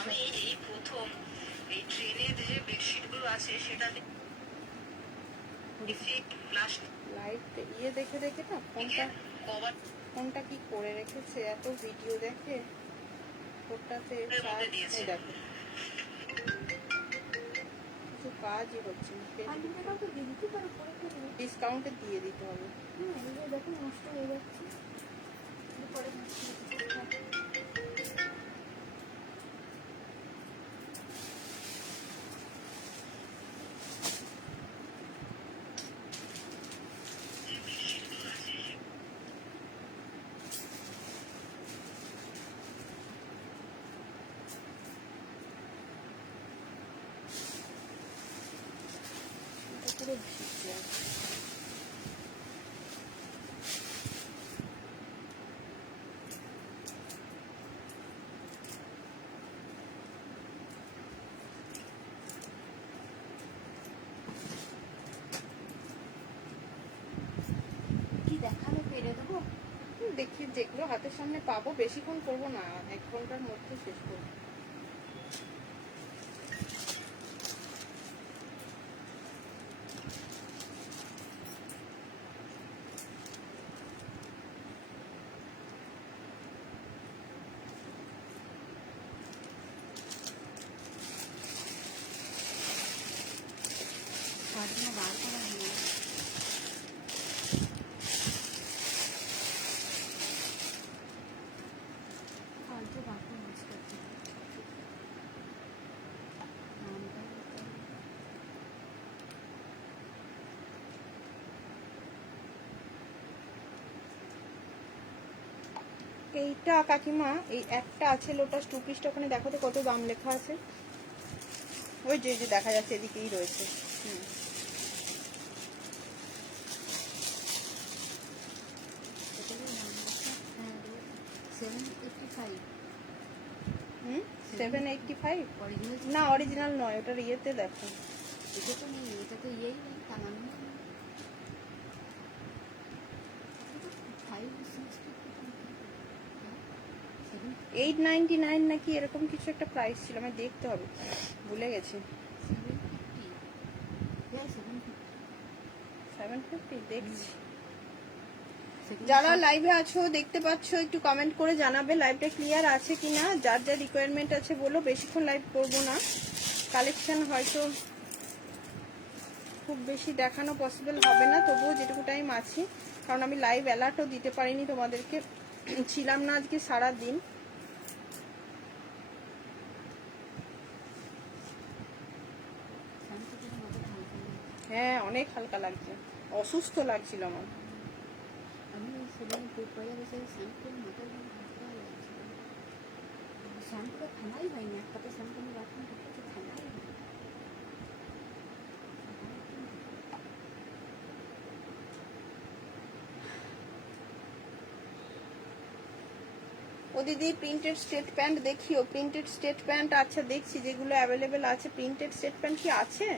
আমি এই প্রথম এই ট্রেনের যে বেডশিট গুলো আছে সেটা লাইট ইয়ে দেখে দেখে না ফোনটা কি করে রেখেছে, এত ভিডিও দেখে ফোনটাতে দেখো কিছু কাজই হচ্ছে না। ডিসকাউন্টে দিয়ে দিতে হবে। দেখো নষ্ট হয়ে যাচ্ছে। পুরো ভিজে আছে। কি দেখালে পেরে দেবো? দেখি যেগুলো হাতের সামনে পাবো, বেশিক্ষণ করবো না, 1 ঘন্টার মধ্যে শেষ করবো। বার করা হলো ফালতু বাকি ইউজ করছি। এইটা কাকিমা, এই একটা আছে লোটাস 2 পিসটা, ওখানে দেখো তো কত দাম লেখা আছে। ওই যে যে দেখা যাচ্ছে এদিকেই রয়েছে। হুম, 785 না, অরিজিনাল নয়, ওটার ইয়েতে দেখো। এটা তো নেই, এটা তো ইয়েই নেই, টাঙানো নেই। 899 নাকি এরকম কিছু একটা প্রাইস ছিল, আমি দেখতে হবে, ভুলে গেছি। 750 দেখছি। যারা লাইভে আছো দেখতে পাচ্ছ, একটু কমেন্ট করে জানাবে লাইভটা ক্লিয়ার আছে কিনা। যার যা রিকোয়ারমেন্ট আছে বলো, বেশিক্ষণ লাইভ করবো না, কালেকশন হয়তো খুব বেশি দেখানো পসিবল হবে না, তবুও যেটুকু টাইম আছে, কারণ আমি লাইভ অ্যালার্টও দিতে পারিনি তোমাদেরকে, ছিলাম না আজকে সারা দিন। হ্যাঁ, অনেক হালকা লাগছে, অসুস্থ লাগছিল আমার। আমি সেদিন শ্যাম্পুটা ঠান্ডাই হয়নি, এক পাতা শ্যাম্পু আমি রাখলাম, ঠান্ডাই হয়নি। ও দিদি প্রিন্টেড স্টেট প্যান্ট দেখিও, প্রিন্টেড স্টেট প্যান্ট আচ্ছা দেখছি, যেগুলো অ্যাভেলেবেল আছে প্রিন্টেড স্টেট প্যান্ট কি আছে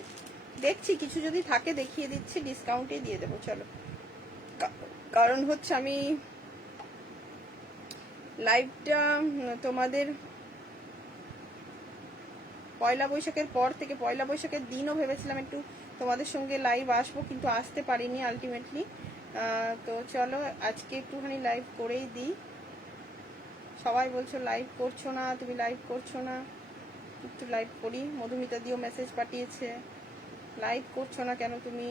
দেখছি, কিছু যদি থাকে দেখিয়ে দিচ্ছি, ডিসকাউন্টে দিয়ে দেবো চলো। কারণ হচ্ছে আমি লাইভটা তোমাদের পয়লা বৈশাখের পর থেকে, পয়লা বৈশাখের দিনও ভেবেছিলাম একটু তোমাদের সঙ্গে লাইভ আসবো, কিন্তু আসতে পারিনি আলটিমেটলি। তো চলো আজকে একটুখানি লাইভ করেই দিই। সবাই বলছো লাইভ করছো না, তুমি লাইভ করছো না, একটু লাইভ করি। মধুমিতা দিও মেসেজ পাঠিয়েছে, লাইভ করছো না কেন তুমি।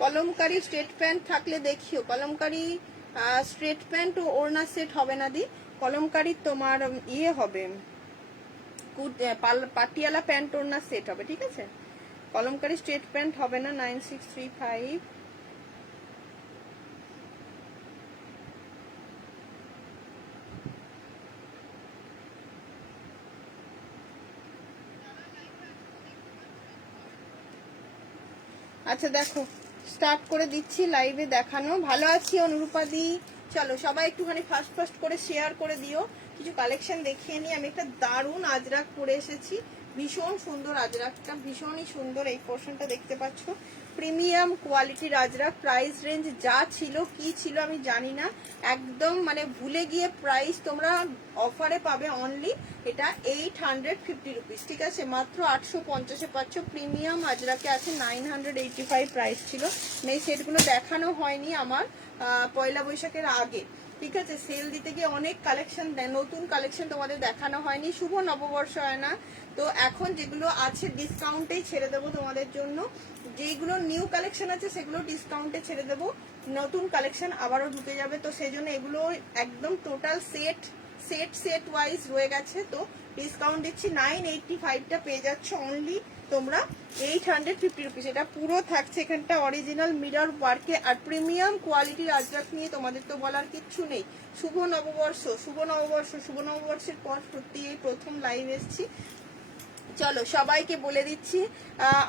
কলমকারি স্ট্রেট প্যান্ট থাকলে দেখিও, কলমকারি স্ট্রেট প্যান্ট ও ওড়না সেট হবে না দি, কলমকারি তোমার ইয়ে হবে, পাটিয়ালা প্যান্ট ওড়না সেট হবে, ঠিক আছে। কলমকারি স্ট্রেট প্যান্ট হবে না। 9635 আচ্ছা দেখো স্টার্ট করে দিচ্ছি লাইভে দেখানো। ভালো আছি অনুরূপা দি। চলো সবাই একটুখানি ফাস্ট করে শেয়ার করে দিও। কিছু কালেকশন দেখিয়ে নিই। আমি একটা দারুণ আজরাক পরে এসেছি, ভীষণ সুন্দর আজরাকটা, ভীষণই সুন্দর। এই পোর্শনটা দেখতে পাচ্ছ, প্রিমিয়াম কোয়ালিটির আজরাক। প্রাইস রেঞ্জ যা ছিল কি ছিল আমি জানি না, একদম মানে ভুলে গিয়ে প্রাইস তোমরা অফারে পাবে অনলি এটা 850 রুপিস, ঠিক আছে? মাত্র 850-এ পাচ্ছ। প্রিমিয়াম আজরাকে আছে 985 প্রাইস ছিল। এই সেটগুলো দেখানো হয়নি আমার পয়লা বৈশাখের আগে, ঠিক আছে? সেল দিতে গিয়ে অনেক কালেকশন, নতুন কালেকশন তোমাদের দেখানো হয়নি, শুভ নববর্ষ হয় না। তো এখন যেগুলো আছে ডিসকাউন্টেই ছেড়ে দেবো তোমাদের জন্য। যেগুলো নিউ কালেকশন আছে সেগুলো ডিসকাউন্টে ছেড়ে দেবো, নতুন কালেকশন আবারও ঢুকে যাবে। তো সেই জন্য এগুলো একদম টোটাল সেট ওয়াইজ রয়ে গেছে। তো ডিসকাউন্ট দিচ্ছি, 985টা পেয়ে যাচ্ছ অনলি তোমরা 850 রুপিস। এটা পুরো থাকছে এখানটা অরিজিনাল মিরর ওয়ার্কে আর প্রিমিয়াম কোয়ালিটির আজরাক নিয়ে তোমাদের তো বলার কিচ্ছু নেই। শুভ নববর্ষ, শুভ নববর্ষ, শুভ নববর্ষের পর সত্যি এই প্রথম লাইভ এসছি। চলো সবাইকে বলে দিচ্ছি।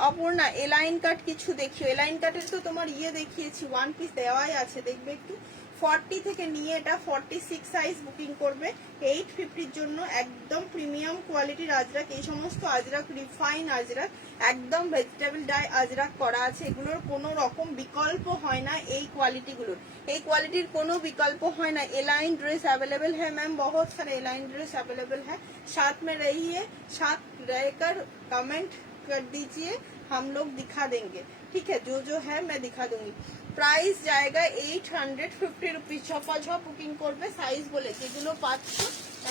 অপর্ণা এলাইন কাট কিছু দেখিও। এলাইন কাটের তো তোমার দেখিয়েছি, ওয়ান পিস দেওয়াই আছে, দেখবে একটু। 40 থেকে নিয়ে এটা 46 সাইজ বুকিং করবে 850-র জন্য। একদম প্রিমিয়াম কোয়ালিটির আজরাক। এই সমস্ত আজরাক রিফাইন আজরাক, একদম ভেজিটেবল ডাই আজরাক করা আছে। এগুলোর কোনো রকম বিকল্প হয় না। এই কোয়ালিটিগুলোর, এই কোয়ালিটির কোনো বিকল্প হয় না। एलाइन ड्रेस अवेलेबल है मैम, बहुत सारे एलाइन ड्रेस अवेलेबल है। साथ में रहिए, साथ रहकर कमेंट कर दीजिए, हम लोग दिखा देंगे, ठीक है? जो है मैं दिखा दूंगी। প্রাইস জায়গা 850 রুপিস। ঝপাঝপ বুকিং করবে সাইজ বলে, যেগুলো পাচ্ছ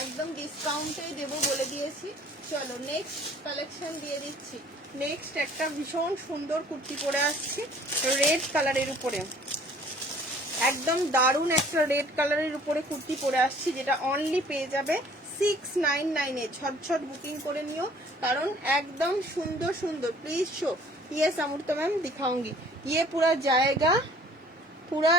একদম ডিসকাউন্টেই দেবো বলে দিয়েছি। চলো নেক্সট কালেকশন দিয়ে দিচ্ছি। নেক্সট একটা ভীষণ সুন্দর কুর্তি পরে আসছি রেড কালারের উপরে, একদম দারুণ একটা রেড কালারের উপরে কুর্তি পরে আসছি, যেটা অনলি পেয়ে যাবে 699-এ। ঝটঝট বুকিং করে নিও, কারণ একদম সুন্দর সুন্দর। प्लीज शो ये अमृता मैम दिखाऊंगी। ये पूरा जाएगा पूरा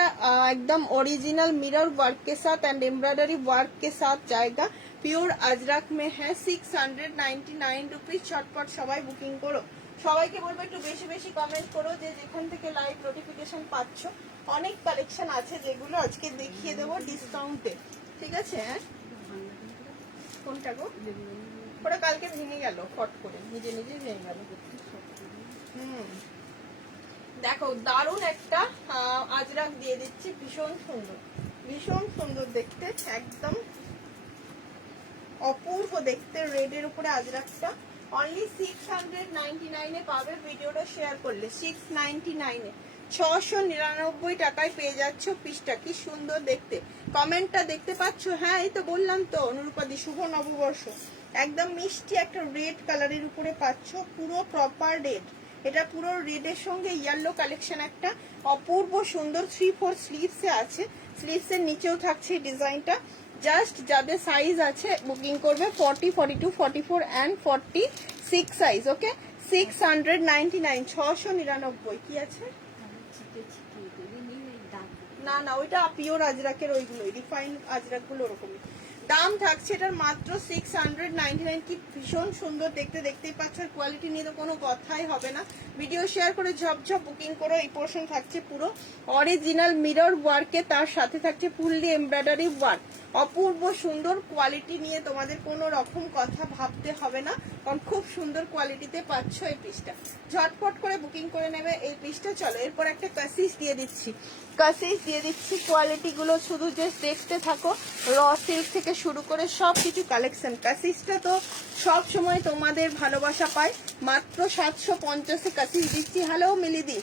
एकदम ओरिजिनल मिरर वर्क के साथ एंड एम्ब्रॉयडरी वर्क के साथ जाएगा। प्योर अजरक में है 699 রুপিস। ছটপট সবাই বুকিং করো। সবাইকে বলবো একটু বেশি বেশি কমেন্ট করো, যে যেখান থেকে লাইভ নোটিফিকেশন পাচ্ছ। অনেক কালেকশন আছে যেগুলো আজকে দেখিয়ে দেবো ডিসকাউন্টে, ঠিক আছে? হ্যাঁ, কোনটা গো? ওটা কালকে ভেঙে গেল, ফট করে নিজে নিজে ভেঙে গেল। দেখো দারুণ একটা আজরাক দিয়ে দিচ্ছি, ভীষণ সুন্দর, ভীষণ সুন্দর দেখতে, একদম অপূর্ব দেখতে। রেডের উপরে আজরাকটা অনলি 699-এ পাবে। ভিডিওটা শেয়ার করলে 699-এ 699 টাকায় পেয়ে যাচ্ছ পিসটা। কি সুন্দর দেখতে, কমেন্টটা দেখতে পাচ্ছ? হ্যাঁ, এই তো বললাম তো অনুরূপাদি, শুভ নববর্ষ। একদম মিষ্টি একটা রেড কালারের উপরে পাচ্ছ, পুরো প্রপার রেড। এটা পুরো রেডের সঙ্গে ইয়েলো কালেকশন, একটা অপূর্ব সুন্দর 3/4 স্লিভসে আছে। স্লিভসের নিচেও থাকছে এই ডিজাইনটা। জাস্ট যাদের সাইজ আছে বুকিং করবে 40, 42, 44 অ্যান্ড 46 সাইজ। ওকে, 699, 699। কি আছে? না না, ওইটা পিওর আজরাকের, ওইগুলোই রিফাইন আজরাক গুলো ওরকমই দাম থাকছে। এটার মাত্র 699। কি ভীষণ সুন্দর দেখতে, দেখতেই পাচ্ছ। কোয়ালিটি নিয়ে তো কোনো কথাই হবে না। ভিডিও শেয়ার করে ঝপঝপ বুকিং করো। এই পোর্শন থাকছে পুরো অরিজিনাল মিরর ওয়ার্কে, তার সাথে থাকছে ফুললি এমব্রয়ডারি ওয়ার্ক। অপূর্ব সুন্দর কোয়ালিটি নিয়ে তোমাদের কোনো রকম কথা ভাবতে হবে না, কারণ খুব সুন্দর কোয়ালিটিতে পাচ্ছ এই পিসটা। ঝটপট করে বুকিং করে নেবে এই পিসটা। চলো এরপর একটা কাসিস দিয়ে দিচ্ছি, কাসিস দিয়ে দিচ্ছি। কোয়ালিটিগুলো শুধু জাস্ট দেখতে থাকো, র সিল্ক থেকে শুরু করে সব কিছু কালেকশন। কাসিসটা তো সব সময় তোমাদের ভালোবাসা পায়। মাত্র 750-এ কাসিস দিচ্ছি। হ্যালো মিলিদি,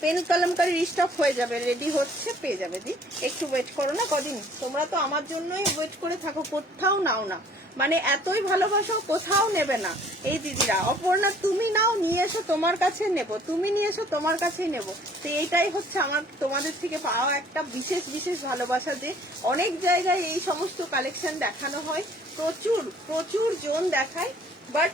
পেন কলমকারি স্টক হয়ে যাবে, রেডি হচ্ছে, পেয়ে যাবে। দি একটু ওয়েট করো না কদিন, তোমরা তো আমার জন্যই ওয়েট করে থাকো, কোথাও নাও না, মানে এতই ভালোবাসো কোথাও নেবে না এই দিদিরা। অপর্ণা তুমি নাও, নিয়ে এসো তোমার কাছে নেব, তুমি নিয়ে এসো তোমার কাছেই নেব। তো এইটাই হচ্ছে আমার তোমাদের থেকে পাওয়া একটা বিশেষ বিশেষ ভালোবাসা, যে অনেক জায়গায় এই সমস্ত কালেকশন দেখানো হয়, প্রচুর প্রচুর জন দেখায়, বাট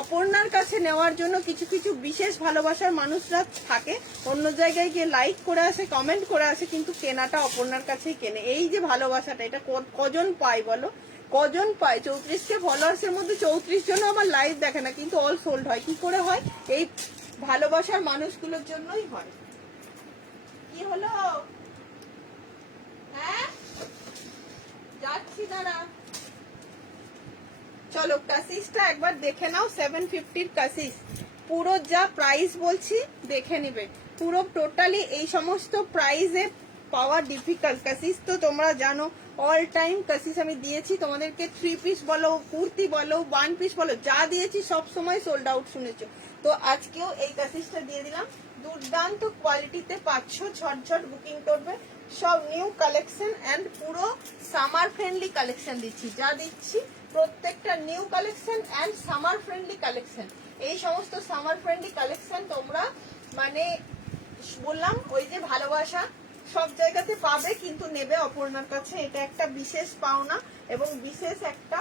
অপর্ণার কাছে নেওয়ার জন্য কিছু কিছু বিশেষ ভালোবাসার মানুষরা থাকে, অন্য জায়গায় গিয়ে লাইক করে আসে, কমেন্ট করে আসে, কিন্তু কেনাটা অপর্ণার কাছেই কেনে। এই যে ভালোবাসাটা, এটা কজন পায় বলো, কজন পায়? 34K ফলোয়ার্সের মধ্যে 34 জন আমার লাইভ দেখে না, কিন্তু অল সোল্ড হয়। কি করে হয়? এই ভালোবাসার মানুষগুলোর জন্যই হয়। কি হলো? হ্যাঁ যাচ্ছি দাঁড়া। চলো কাসিসটা একবার দেখে নাও, 750 কাসিস, পুরো যা প্রাইস বলছি দেখে নিবে। পুরো টোটালি এই সমস্ত প্রাইসে পাওয়া ডিফিকাল্ট। কাসিস তো তোমরা জানো অল টাইম কাসিস আমি দিয়েছি তোমাদেরকে, 3 পিস বলো, কুর্তি বলো, 1 পিস বলো, যা দিয়েছি সব সময় সোল্ড আউট শুনেছো। তো আজকেও এই কাসিসটা দিয়ে দিলাম, দুর্দান্ত কোয়ালিটিতে পাচ্ছ, ঝটঝট বুকিং করবে। সব নিউ কালেকশন এন্ড পুরো সামার ফ্রেন্ডলি কালেকশন দিচ্ছি, যা দিচ্ছি প্রত্যেকটা new collection and summer friendly collection. এই সমস্ত সামার ফ্রেন্ডলি কালেকশন তোমরা মানে বললাম ওই যে ভালোবাসা সব জায়গাতে পাবে, কিন্তু নেবে অপর্ণার কাছে, এটা একটা বিশেষ পাওনা এবং বিশেষ একটা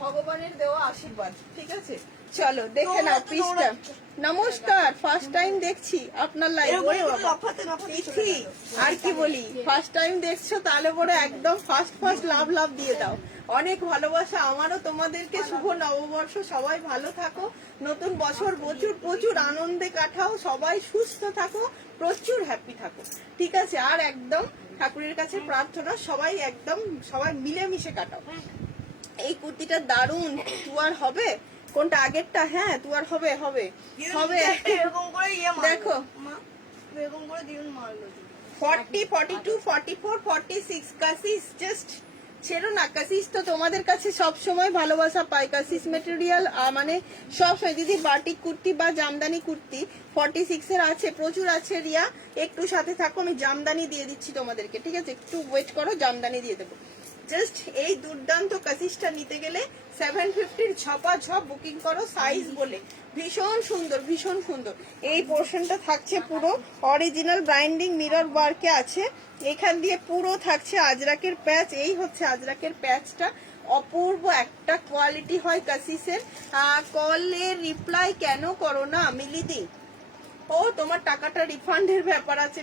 ভগবানের দেওয়া আশীর্বাদ। ঠিক আছে, চলো দেখে নাও পিসটা। নমস্কার, ফার্স্ট টাইম দেখছি আপনার লাইভ। আর কি বলি, ফার্স্ট টাইম দেখছো তাহলে পরে একদম ফার্স্ট লাভ লাভ দিয়ে দাও। অনেক ভালোবাসা আমারও তোমাদেরকে। শুভ নববর্ষ, সবাই ভালো থাকো, নতুন বছর প্রচুর প্রচুর আনন্দে কাটাও, সবাই সুস্থ থাকো, প্রচুর হ্যাপি থাকো। ঠিক আছে, আর একদম ঠাকুরের কাছে প্রার্থনা সবাই একদম সবাই মিলেমিশে কাটাও। এই কুর্তিটা দারুন, তুয়ার হবে কোনটা আগেরটা? হ্যাঁ তুয়ার হবে হবে হবে। দেখো 40, 42, 44, 46 কাসিস জাস্ট ছেড়ো না। কাসিস তো তোমাদের কাছে সব সময় ভালোবাসা পাই। কাসিস মেটেরিয়াল মানে সব সময় দিদি বাটিক কুর্তি বা জামদানি কুর্তি 46 এর আছে, প্রচুর আছে। রিয়া একটু সাথে থাকো, আমি জামদানি দিয়ে দিচ্ছি তোমাদেরকে। ঠিক আছে, একটু ওয়েট করো, জামদানি দিয়ে দেবো। জাস্ট এই দুর্দান্ত কাসিসটা নিতে গেলে 750 ছপা ছপ বুকিং করো সাইজ বলে। ভীষণ সুন্দর, ভীষণ সুন্দর। এই পোর্শনটা থাকছে পুরো অরিজিনাল ব্রাইন্ডিং মিরর ওয়ার্কে আছে, এখান দিয়ে পুরো থাকছে আজরাকের প্যাচ। এই হচ্ছে আজরাকের প্যাচটা, অপূর্ব একটা কোয়ালিটি হয় কাসিসের। কলের রিপ্লাই কেন করো না মিলিদি? ও তোমার টাকাটা রিফান্ডের ব্যাপার আছে,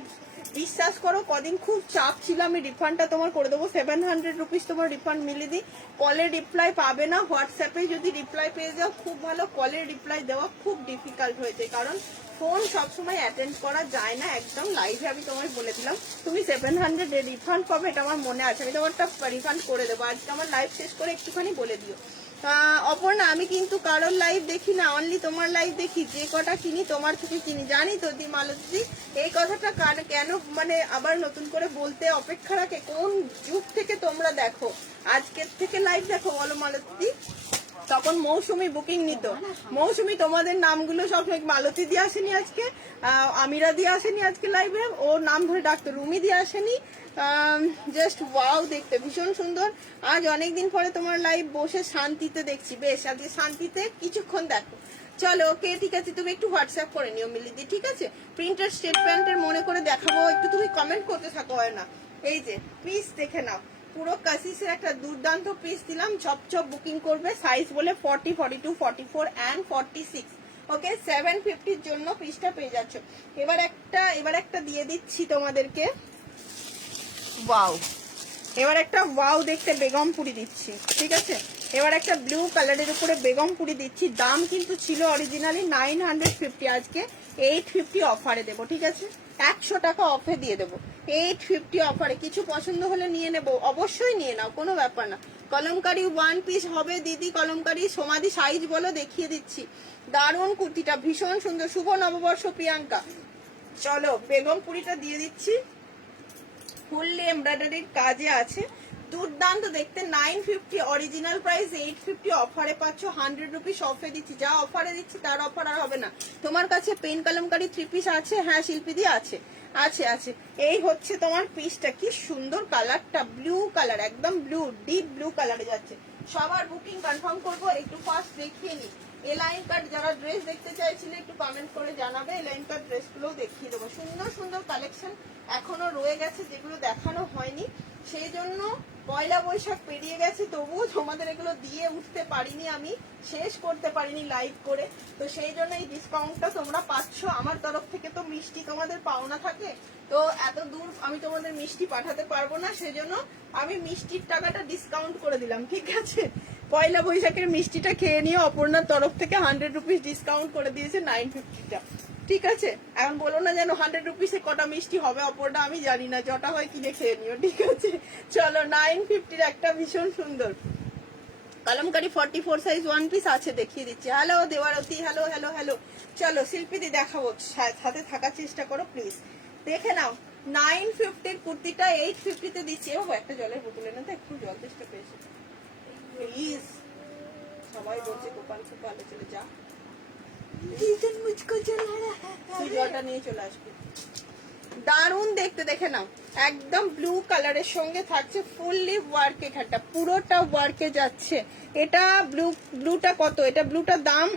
বিশ্বাস করো কদিন খুব চাপ ছিল, আমি রিফান্ডটা তোমার করে দেবো। 700 রুপিস তোমার রিফান্ড মিলিয়ে দিই। কলের রিপ্লাই পাবে না, হোয়াটসঅ্যাপে যদি রিপ্লাই পেয়ে যাও খুব ভালো। কলের রিপ্লাই দেওয়া খুব ডিফিকাল্ট হয়েছে, কারণ ফোন সবসময় অ্যাটেন্ড করা যায় না। একদম লাইভে আমি তোমায় বলে দিলাম, তুমি 700 রিফান্ড পাবে, এটা আমার মনে আছে, আমি তোমারটা রিফান্ড করে দেবো। আজকে আমার লাইভ শেষ করে একটুখানি বলে দিও। অপর্ণা আমি কিন্তু কারোর লাইভ দেখি না, অনলি তোমার লাইভ দেখি, যে কটা কিনি তোমার থেকে কিনি। জানি তো দি মালতী, এই কথাটা কেন মানে আবার নতুন করে বলতে অপেক্ষা রাখে? কোন যুগ থেকে তোমরা দেখো, আজকের থেকে লাইভ দেখো বলো মালতী? তখন মৌসুমি বুকিং নিত। মৌসুমি তোমাদের নামগুলো সব মালতী দিয়ে আসেনি আজকে, আমিরা দিয়ে আসেনি আজকে লাইভে, ও নাম ধরে ডাক্তার রুমি দিয়ে আসেনি। জাস্ট ওয়াও, দেখতে ভীষণ সুন্দর। আজ অনেকদিন পরে তোমার লাইভ বসে শান্তিতে দেখছি, বেশ আজকে শান্তিতে কিছুক্ষণ দেখো। চলো ওকে, ঠিক আছে, তুমি একটু হোয়াটসঅ্যাপ করে নিও মিলিদি। ঠিক আছে, প্রিন্টার স্টেট প্যান্টের মনে করে দেখাবো, একটু তুমি কমেন্ট করতে থাকো। হয় না, এই যে পিস দেখে নাও, পুরো কাসিসের একটা দুর্দান্ত পিস দিলাম, ঝপঝপ বুকিং করবে। সাইজ বলে 40, 42, 44 এন্ড 46। ওকে, 750 জন্য পিসটা পেয়ে যাচ্ছ। এবার একটা দিয়ে দিচ্ছি তোমাদেরকে। ওয়াও, এবার একটা ওয়াও দেখতে বেগমপুরি দিচ্ছি। ঠিক আছে, এবার একটা ব্লু কালারের উপরে বেগমপুরি দিচ্ছি। দাম কিন্তু ছিল অরিজিনালি 950, আজকে 850 অফারে দেবো। ঠিক আছে, 100 টাকা অফে দিয়ে দেবো, 850 অফারে। কিছু পছন্দ হলে নিয়ে নেবো, অবশ্যই নিয়ে নাও, কোনো ব্যাপার না। কলমকারি 1 পিস হবে দিদি, কলমকারি সমাধি সাইজ বলো, দেখিয়ে দিচ্ছি। দারুণ কুর্তিটা, ভীষণ সুন্দর। শুভ নববর্ষ প্রিয়াঙ্কা। চলো বেগমপুরিটা দিয়ে দিচ্ছি, ফুললি এমব্রয়ডারির কাজে আছে, দুর্দান্ত দেখতে। 950 অরিজিনাল প্রাইস, 850 অফারে পাচ্ছ। 100 রুপিস অফে দিচ্ছি, যা অফারে দিচ্ছি তার অফার আর হবে না। তোমার কাছে পেন কলমকারি 3 পিস আছে? হ্যাঁ শিল্পীদি আছে, আছে আছে। এই হচ্ছে তোমার পিসটা, কি সুন্দর কালারটা, ব্লু কালার, একদম ব্লু, ডিপ ব্লু কালারে যাচ্ছে। সবার বুকিং কনফার্ম করবো, একটু ফার্স্ট দেখিয়ে নি। এলাইন কাট যারা ড্রেস দেখতে চাইছিলে একটু কমেন্ট করে জানাবে, এলাইন কাট ড্রেসগুলো দেখিয়ে দেবো। সুন্দর সুন্দর কালেকশন এখনো রয়ে গেছে, যেগুলো দেখানো হয়নি। সেই জন্য পয়লা বৈশাখ পেরিয়ে গেছে, তবুও তোমাদের এগুলো দিয়ে উঠতে পারিনি, আমি শেষ করতে পারিনি লাইভ করে। তো সেই জন্য এই ডিসকাউন্টটা তোমরা পাচ্ছ আমার তরফ থেকে। তো মিষ্টি তোমাদের পাওনা থাকে, তো এত দূর আমি তোমাদের মিষ্টি পাঠাতে পারবো না, সেজন্য আমি মিষ্টির টাকাটা ডিসকাউন্ট করে দিলাম। ঠিক আছে, পয়লা বৈশাখের মিষ্টিটা খেয়ে নিও, অপর্ণার তরফ থেকে 100 রুপিস ডিসকাউন্ট করে দিয়েছে 950টা। ঠিক আছে, এখন বলো না যেন 100 রুপিসে কটা মিষ্টি হবে অপরটা, আমি জানি না, যটা হয় কিনে খেয়ে নিও, ঠিক আছে। চলো 950 একটা ভীষণ সুন্দর কলমকারি 44 সাইজ ওয়ান পিস আছে, দেখিয়ে দিচ্ছি। Hello Debarati, hello hello hello. চলো শিল্পীদি দেখাবো, সাথে থাকার চেষ্টা করো প্লিজ, দেখে নাও। 950 কুর্তিটা 850 দিচ্ছি। ও একটা জলের বোতল এনে তো, একটু জল চেষ্টা পেয়েছি প্লিজ। সবাই বলছে গোপাল খুব ভালো, চলে যা, তুই জলটা নিয়ে চলে আসবি। দারুন দেখতে, দেখে নাও, একদম ব্লু কালারের সঙ্গে থাকছে ফুললি ওয়ার্ক, এখানটা পুরোটা ওয়ার্কে যাচ্ছে। এটা ব্লুটা কত, এটা ব্লুটার দাম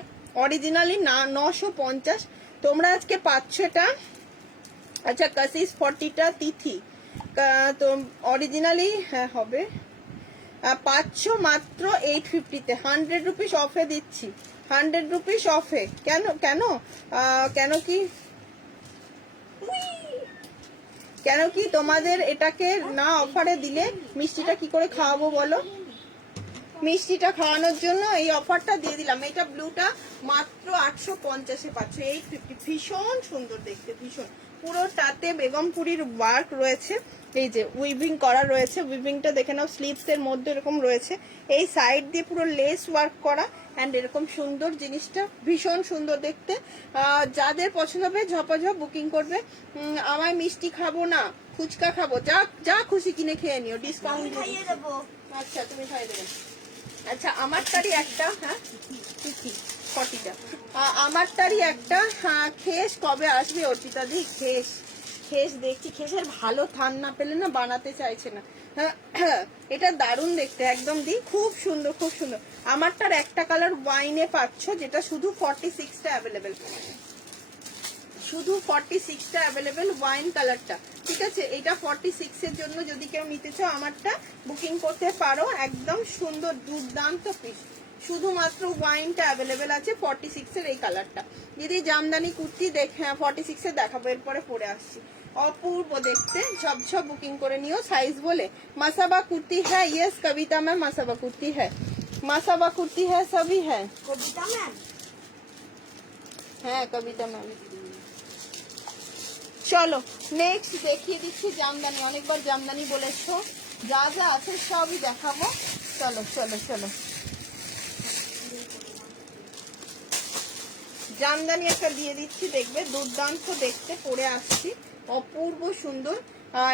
অরিজিনালি 950, তোমরা আজকে পাচ্ছ এটা। আচ্ছা কাসিস 40টা তিথি তো অরিজিনালি হ্যাঁ হবে, পাচ্ছ মাত্র 850-তে, 100 রুপিস অফে দিচ্ছি, 100 রুপিস অফে। কেন কেন কেন কি কেন কি তোমাদের এটাকে না অফারে দিলে মিষ্টিটা কি করে খাওয়াবো বলো? মিষ্টিটা খাওয়ানোর জন্য এই অফারটা দিয়ে দিলাম। এটা ব্লুটা মাত্র 850-এ পাচ্ছ, 850, ভীষণ সুন্দর দেখতে, ভীষণ। পুরোটাতে বেগমপুরীর ওয়ার্ক রয়েছে, এই যে উইভিং করা রয়েছে, উইভিংটা দেখে নাও, স্লিভস এর মধ্যে এরকম রয়েছে, এই সাইড দিয়ে পুরো লেস ওয়ার্ক করা, অ্যান্ড এরকম সুন্দর জিনিসটা, ভীষণ সুন্দর দেখতে। যাদের পছন্দ হবে ঝপাঝপ বুকিং করবে। আমায় মিষ্টি খাবো না, ফুচকা খাবো, যা যা খুশি কিনে খেয়ে নিও, ডিসকাউন্ট খাইয়ে দেবো। আচ্ছা তুমি খাইয়ে দেবে। আচ্ছা আমারটারই একটা, হ্যাঁ 40টা, আমারটারই একটা। হ্যাঁ খেস কবে আসবে অর্পিতা দি? খেস দেখছি, খেসের ভালো থান না পেলে না বানাতে চাইছে না। এটা দারুণ দেখতে একদম দি, খুব সুন্দর খুব সুন্দর। আমারটার একটা কালার ওয়াইনে পাচ্ছ, যেটা শুধু 46টা অ্যাভেলেবেল, শুধু 46টা অ্যাভেলেবেল ওয়াইন কালারটা, ঠিক আছে। এটা 46 এর জন্য যদি কেউ নিতে চাও আমারটা বুকিং করতে পারো, একদম সুন্দর দুর্দান্ত পিস। শুধুমাত্র ওয়াইনটা অ্যাভেলেবেল আছে 46 এর এই কালারটা। যদি জামদানি কুর্তি দেখে 46 এ দেখাবো, এরপরে পরে আসছি। অপূর্ব দেখতে, সব বুকিং করে নিও সাইজ বলে। মাসাবা কুর্তি হ্যাঁ, ইয়েস কবিতা ম্যাম, মাসাবা কুর্তি হ্যাঁ, মাসাবা কুর্তি হ্যাঁ, সবই হ্যাঁ। কবিতা ম্যাম হ্যাঁ, কবিতা ম্যাম। চলো নেক্সট দেখিয়ে দিচ্ছি জামদানি, অনেকবার জামদানি বলেছো, যা যা আছে সবই দেখাবো। চলো চলো চলো, জামদানি একটা দিয়ে দিচ্ছি, দেখবে দুর্দান্ত দেখতে, পরে আসছি, অপূর্ব সুন্দর।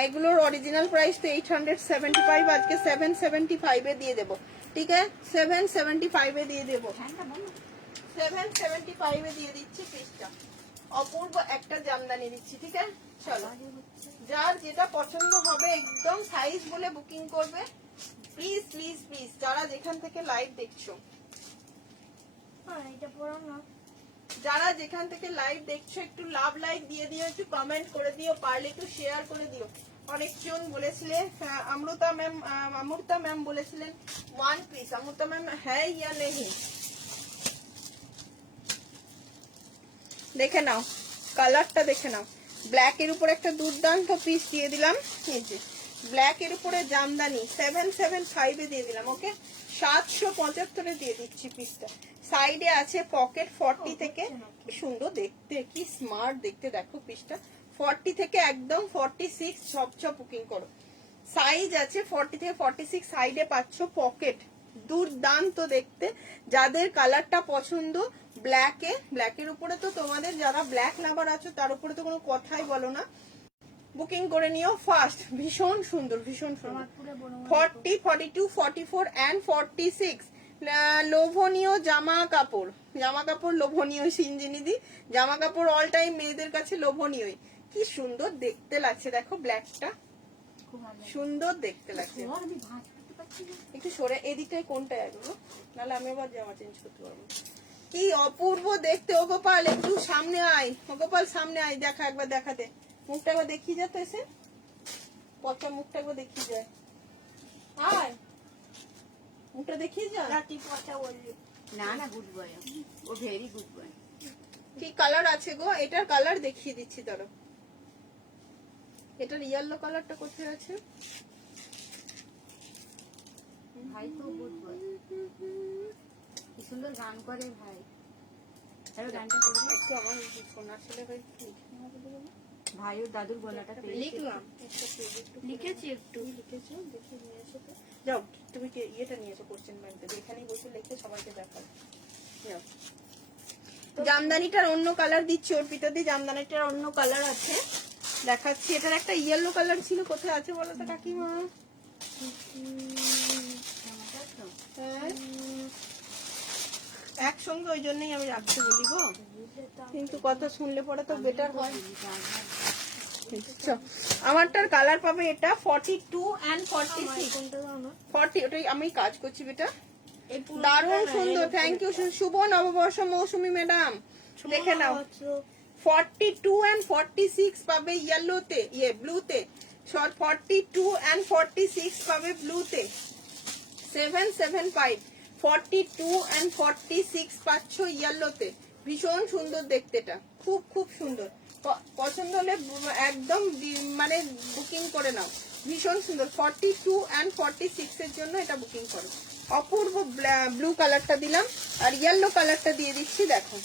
এগুলোর অরিজিনাল প্রাইস তো 875, আজকে 775-এ দিয়ে দেবো, ঠিক আছে, 775-এ দিয়ে দেবো, 775-এ দিয়ে দিচ্ছি পিসটা। অপূর্ব একটা জামদানি দিচ্ছি, ঠিক আছে। চলো যার যেটা পছন্দ হবে একদম সাইজ বলে বুকিং করবে, প্লিজ প্লিজ প্লিজ। যারা যেখান থেকে লাইভ দেখছো, যারা যেখান থেকে লাইভ দেখছো একটু লাভ লাইক দিয়ে দিও, একটু কমেন্ট করে দিও, পারলে একটু শেয়ার করে দিও। অনেকজন বলেছিলেন, অমৃতা ম্যাম বলেছিলেন ওয়ান পিস, অমৃতা ম্যাম হ্যাঁ ইয়া নেই, দেখে নাও কালারটা, দেখে নাও। ব্ল্যাক এর উপর একটা দুর্দান্ত পিস দিয়ে দিলাম, এই যে ব্ল্যাক এর উপরে জামদানি 775-এ দিয়ে দিলাম, ওকে 775-এ দিয়ে দিচ্ছি পিসটা। সাইডে আছে পকেট 40 থেকে, কি সুন্দর দেখতে, কি স্মার্ট দেখতে, দেখো পিসটা 40 থেকে একদম 46, সব বুকিং করো। সাইজ আছে 40 থেকে 46, সাইডে পাচ্ছ পকেট, দুর্দান্ত দেখতে। যাদের কালারটা পছন্দ ব্ল্যাকের উপরে তো তোমাদের যারা ব্ল্যাক লাভার আছো তার উপরে তো কোনো কথাই বলো না, বুকিং করে নিও ফার্স্ট। ভীষণ সুন্দর ভীষণ সুন্দর, 40, 42, 44 and 46 লোভনীয় জামা কাপড়, লোভনীয় সিনজিনিদি, জামা কাপড় অল টাইম মেয়েদের কাছে লোভনীয়। কি সুন্দর দেখতে লাগছে দেখো, ব্ল্যাকটা সুন্দর দেখতে লাগছে। একটু সরে এদিকটাই, কোনটা একটু, নাহলে আমি আবার জামা চেঞ্জ করতে পারবো। কি অপূর্ব দেখতে। ও গোপাল একটু সামনে আয়, ও গোপাল সামনে আয়, দেখা একবার দেখাতে, মুখটা একবার দেখিয়ে যা তো, এসে পচা মুখটা একবার দেখিয়ে যায়, আয় মুখটা দেখিয়ে যা। পচা বললি না, না গুড বয়, ও ভেরি গুড বয়। কি কালার আছে গো, এটার কালার দেখিয়ে দিচ্ছি ধরো, এটার ইয়েলো কালারটা কোথায় আছে? ভাই তো গুড বয়, কি সুন্দর গান করে ভাই। গানটা করে দিই। একটু আমার সোনার ছেলে ভাই ভাই ও দাদুর গলাটা লিখলাম, লিখেছি একটু। লিখেছো দেখে নিয়ে এসো তো। যাও তুমি ইয়েটা নিয়ে এসো কোশ্চেন ব্যাংক থেকে, এখানেই বসে লিখে সবাইকে দেখাও। যাও জামদানিটার অন্য কালার দিচ্ছি, অর্পিতাদি জামদানিটার অন্য কালার আছে দেখাচ্ছি। এটার একটা ইয়েলো কালার ছিল, কোথায় আছে বলো তো কাকিমা? হ্যাঁ একসঙ্গে, ওই জন্যই আমি রাখতে বলি গো, কিন্তু কথা শুনলে পরে তো বেটার হয়। আমারটার কালার পাবে এটা 42 and 46। 40 ওটাই আমি কাজ করছি বেটা, দারুণ সুন্দর। Thank you. শুভ নববর্ষ মৌসুমী ম্যাডাম, দেখে নাও। 42 and 46 পাবে ইয়েলোতে, ব্লুতে। 42 and 46 পাবে ব্লুতে। 775 42 and 46 পাচ্ছ ইয়েলোতে। ভীষণ সুন্দর দেখতে, এটা খুব খুব সুন্দর। পছন্দ হলে একদম মানে বুকিং করে নাও, ভীষণ সুন্দর। 42 and 46 এর জন্য এটা বুকিং করো। অপূর্ব ব্লু কালারটা দিলাম, আর ইয়েলো কালারটা দিয়ে দিচ্ছি। দেখো